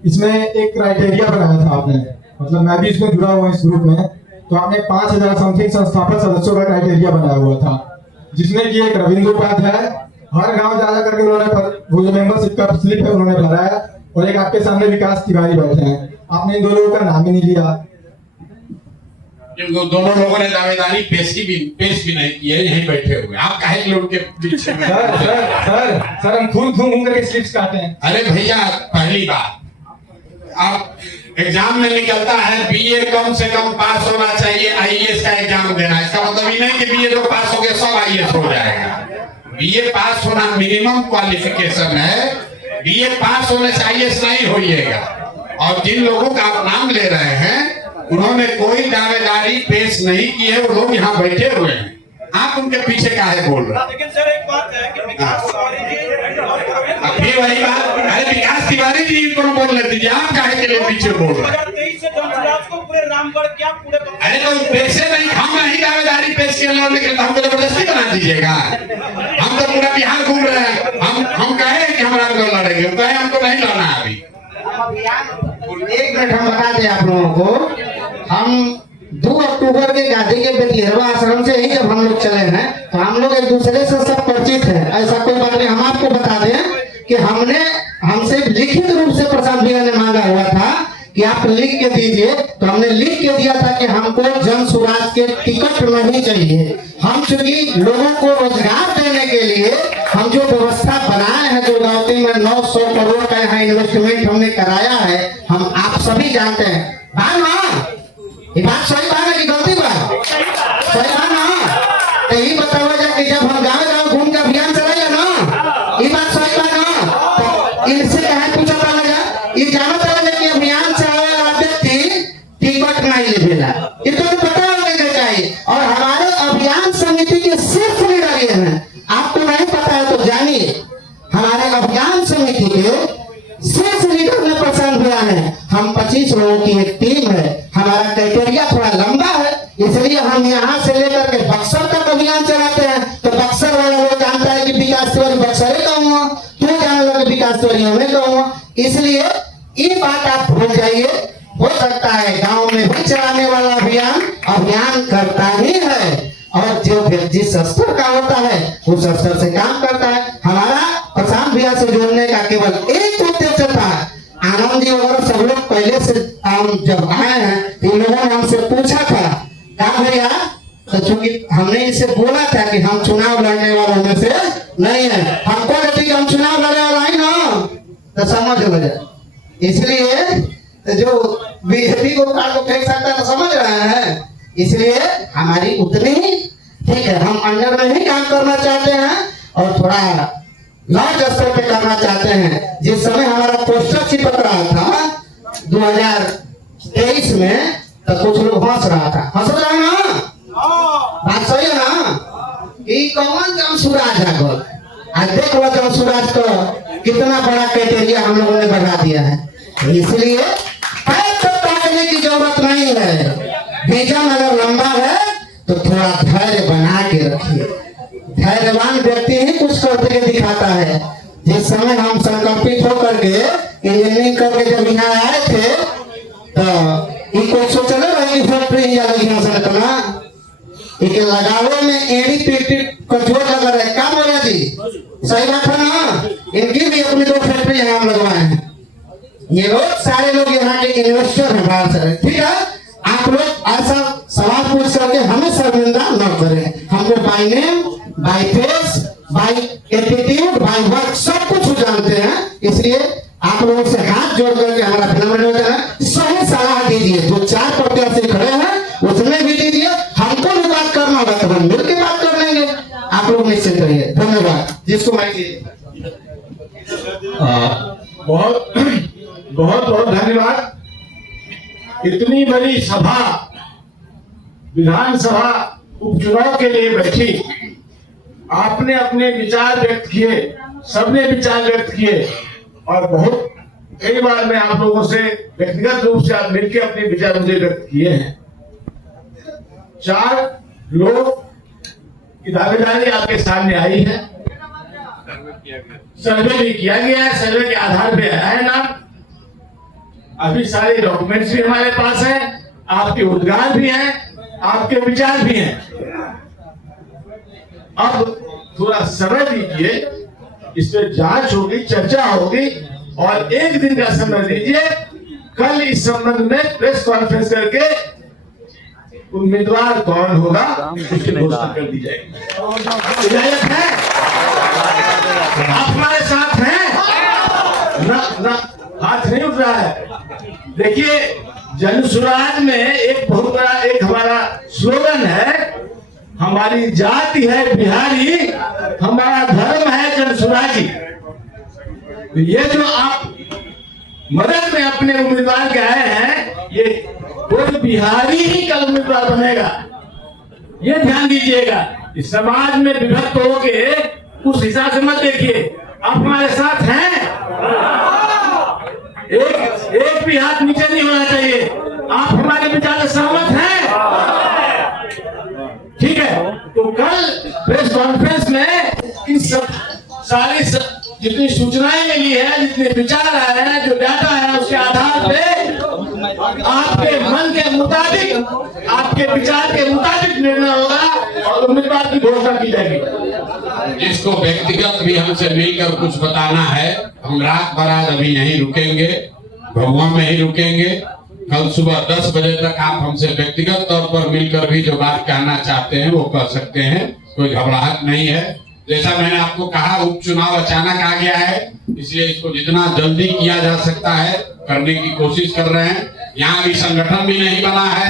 इसमें एक क्राइटेरिया बनाया था आपने, मतलब मैं भी इसमें जुड़ा हुआ इस ग्रुप में, तो आपने 5000 समथिंग संस्थापक सदस्यों का क्राइटेरिया बनाया हुआ था, जिसमें कि एक रविंद्र उपाध्याय हर गांव जा करके उन्होंने वो जो मेंबरशिप का स्लिप है उन्होंने भरा है, और एक आपके सामने विकास तिवारी बैठे हैं। आपने इन दो लोगों का नाम ही नहीं लिया। दोनों लोगों ने दावेदारी पेश भी नहीं की है, यहीं बैठे हुए। आप काहे के लोग के पीछे में? सर हम खुद घूम करके स्लिप्स काटे हैं। अरे भैया, पहली बात, आप एग्जाम में निकलता है बीए कम से कम पास होना चाहिए, आईएएस का एग्जाम देना। इसका मतलब ये नहीं कि बीए जो पास हो गया सब आईएएस हो जाएगा। बीए पास होना मिनिमम क्वालिफिकेशन है, बीए पास होने से आईएएस नहीं होइएगा। और जिन लोगों का आप नाम ले रहे हैं उन्होंने कोई दावेदारी पेश नहीं की है, वो लोग यहाँ बैठे हुए हैं, आप उनके पीछे काहे बोल रहे हैं? लेकिन सर एक बात है कि विकास तिवारी जी अभी वही बात, अरे विकास तिवारी जी को बोलने दीजिए, आप काहे के लिए पीछे बोल रहे हैं? 2023 से धनराज को पूरे रामगढ़ क्या पूरे अरे तो पैसे नहीं, हम नहीं दावेदारी पेश किए लड़ने के, हमको जबरदस्ती बना दीजिएगा। हम तो पूरा बिहार घूम रहे हैं, हम कहे कि हम रामगढ़ लड़ेंगे, कहे हमको नहीं लड़ना है अभी। एक मिनट हम बता दें आप लोगों को, हम 2 अक्टूबर के गांधी के बेतिहरवा आश्रम से ही जब हम लोग चले हैं तो हम लोग एक दूसरे से सब परिचित हैं, ऐसा कोई बात नहीं। हम आपको बता दें कि हमसे लिखित रूप से प्रशांत भैया ने मांगा हुआ था कि आप लिख के दीजिए, तो हमने लिख के दिया था कि हमको जन स्वराज के टिकट नहीं चाहिए। हम चूंकि लोगों को रोजगार देने के लिए हम जो व्यवस्था बनाए हैं, जो गाँव में 900 करोड़ का यहाँ इन्वेस्टमेंट हमने कराया है, हम आप सभी जानते हैं। ये बात सही बात है कि गलती बात? सही बात ना? तो ये बताओ जाके जब हम गाँव घूम के अभियान चलाइए ना, ये बात सही बात ना? तो इनसे कहे पूछा था ये जाना था कि अभियान चलाने वाला व्यक्ति टिकट नहीं लेगा, ये तो पता होना चाहिए। और हमारे अभियान समिति के सिर्फ लीडर ये हैं, आपको नहीं पता है तो जानिए, हमारे अभियान समिति के सिर्फ लीडर में प्रशांत भैया है। हम 25 लोगों की एक टीम है, हमारा क्राइटेरिया थोड़ा लंबा है, इसलिए हम यहाँ से लेकर के बक्सर तक अभियान चलाते हैं। तो बक्सर वाला लोग जानता है कि विकास तिवारी बक्सर कहूँगा, तू जाने लगे विकास तिवारी हमें कहूँगा, इसलिए ये बात आप भूल जाइए। हो सकता है गांव में भी चलाने वाला अभियान करता ही है, और जो जिस स्तर का होता है उस स्तर से काम करता है। हमारा प्रशांत भैया से जोड़ने का केवल एक उद्देश्य था। आनंद जी वगैरह सब लोग पहले से जब आए हैं तो इन लोगों ने हमसे पूछा था क्या भैया, तो चूंकि हमने इसे बोला था कि हम चुनाव लड़ने वालों में से नहीं है, हमको कहते कि हम चुनाव लड़ने वाला है ना, तो समझ हो जाए। इसलिए जो बीजेपी को काट को फेंक सकता है तो समझ रहे हैं, इसलिए हमारी उतनी ठीक है, हम अंडर में ही काम करना चाहते हैं और थोड़ा लार्ज स्तर पे करना चाहते हैं। जिस समय हमारा पोस्टर चिपक रहा था 2023 में, तो कुछ लोग हंस रहा था, हंस रहा है ना, बात सही है ना, कि कौन जमसुराज है गोल। आज देख लो जमसुराज को कितना बड़ा क्राइटेरिया हम लोगों ने बढ़ा दिया है। इसलिए पाने की जरूरत नहीं है, विजन अगर लंबा है तो थोड़ा धैर्य बना के रखिए। धैर्यवान व्यक्ति ही कुछ करके दिखाता है। जिस समय हम संकल्पित होकर के इंजीनियरिंग करके जब यहाँ आए थे तो इनको सोचने लगी फैक्ट्री इनके लगावे में एड़ी पीटी कठोर लगा रहे, क्या बोला जी, सही बात है ना? इनकी भी अपनी 2 फैक्ट्री हम लगवाए हैं। ये लोग सारे लोग यहाँ के इन्वेस्टर हैं बाहर से, ठीक है। By name, by face, by attitude, by work, सब कुछ जानते हैं। इसलिए आप लोगों से हाथ जोड़ करके हमारा विनम्र निवेदन है, सही सलाह दीजिए। जो 4 प्रत्याशी खड़े हैं उसमें भी दीजिए, हमको भी बात करना होगा तो हम मिलकर बात कर लेंगे। आप लोग निश्चित रहिए। धन्यवाद। जिसको मैं बहुत बहुत बहुत धन्यवाद। इतनी बड़ी सभा, विधानसभा उपचुनाव के लिए बैठी, आपने अपने विचार व्यक्त किए, सबने विचार व्यक्त किए, और बहुत कई बार मैं आप लोगों से व्यक्तिगत रूप से आप मिलकर अपने विचार मुझे व्यक्त किए हैं। 4 लोग की दावेदारी आपके सामने आई है, सर्वे भी किया गया है, सर्वे के आधार पे आया है नाम। अभी सारे डॉक्यूमेंट्स भी हमारे पास हैं, आपके उद्गार भी हैं, आपके विचार भी हैं। अब थोड़ा समय दीजिए, इस पे जांच होगी, चर्चा होगी, और 1 दिन का समय दीजिए। कल इस संबंध में प्रेस कॉन्फ्रेंस करके उम्मीदवार कौन होगा उसकी घोषणा कर दी जाएगी। इजाजत है? आप हमारे साथ हैं ना? हाथ नहीं उठ रहा है। देखिए, जन सुराज में एक बहुत बड़ा एक हमारा स्लोगन है, हमारी जाति है बिहारी, हमारा धर्म है जन सुराजी। ये जो आप मदद में अपने उम्मीदवार के आए हैं, ये कोई बिहारी ही कल उम्मीदवार बनेगा, ये ध्यान दीजिएगा। इस समाज में विभक्त होके उस हिसाब से मत देखिए। आप हमारे साथ हैं? एक भी हाथ नीचे नहीं होना चाहिए। आप हमारे विचार से सहमत हैं? ठीक है, तो कल प्रेस कॉन्फ्रेंस में इन सब सारी जितनी सूचनाएं मिली है, जितने विचार आए हैं, जो डाटा है, उसके आधार पे आपके मन के मुताबिक, आपके विचार के मुताबिक निर्णय होगा और उम्मीदवार की घोषणा की जाएगी। जिसको व्यक्तिगत भी हमसे मिलकर कुछ बताना है, हम रात बरात अभी यहीं रुकेंगे, भभुआ में ही रुकेंगे। कल सुबह 10 बजे तक आप हमसे व्यक्तिगत तौर पर मिलकर भी जो बात कहना चाहते हैं वो कह सकते हैं, कोई घबराहट नहीं है। जैसा मैंने आपको कहा, उपचुनाव अचानक आ गया है, इसलिए इसको जितना जल्दी किया जा सकता है करने की कोशिश कर रहे हैं। यहाँ भी संगठन भी नहीं बना है,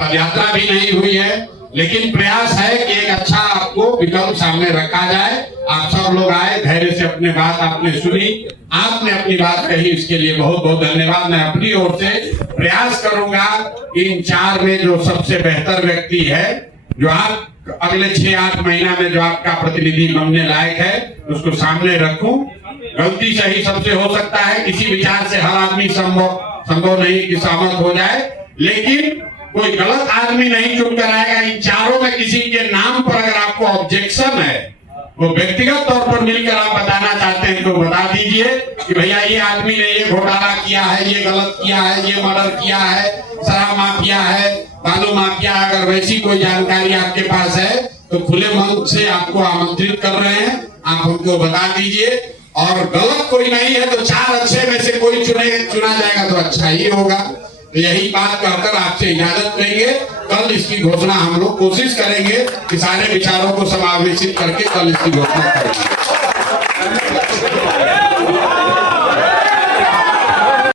पदयात्रा भी नहीं हुई है, लेकिन प्रयास है कि एक अच्छा आपको विकल्प सामने रखा जाए। आप सब लोग आए, धैर्य से अपनी बात आपने सुनी, आपने अपनी बात कही, इसके लिए बहुत बहुत धन्यवाद। मैं अपनी ओर से प्रयास करूंगा कि इन 4 में जो सबसे बेहतर व्यक्ति है, जो आप अगले 6-8 महीना में जो आपका प्रतिनिधि बनने लायक है, उसको सामने रखूं। गलती सही सबसे हो सकता है, किसी विचार से हर आदमी संभव नहीं कि सहमत हो जाए, लेकिन कोई गलत आदमी नहीं चुनकर आएगा। इन 4 में किसी के नाम पर अगर आपको ऑब्जेक्शन है, वो व्यक्तिगत तौर पर मिलकर आप बताना चाहते हैं तो बता दीजिए कि भैया ये आदमी ने ये घोटाला किया है, ये गलत किया है, ये मर्डर किया है, शराब माफिया है, बालू माफिया। अगर वैसी कोई जानकारी आपके पास है तो खुले मन से आपको आमंत्रित कर रहे हैं, आप हमको बता दीजिए। और गलत कोई नहीं है तो 4 अच्छे में से कोई चुना जाएगा तो अच्छा ही होगा। तो यही बात कहकर आपसे इजाजत लेंगे। कल इसकी घोषणा हम लोग कोशिश करेंगे कि सारे विचारों को समावेशित करके कल इसकी घोषणा करेंगे।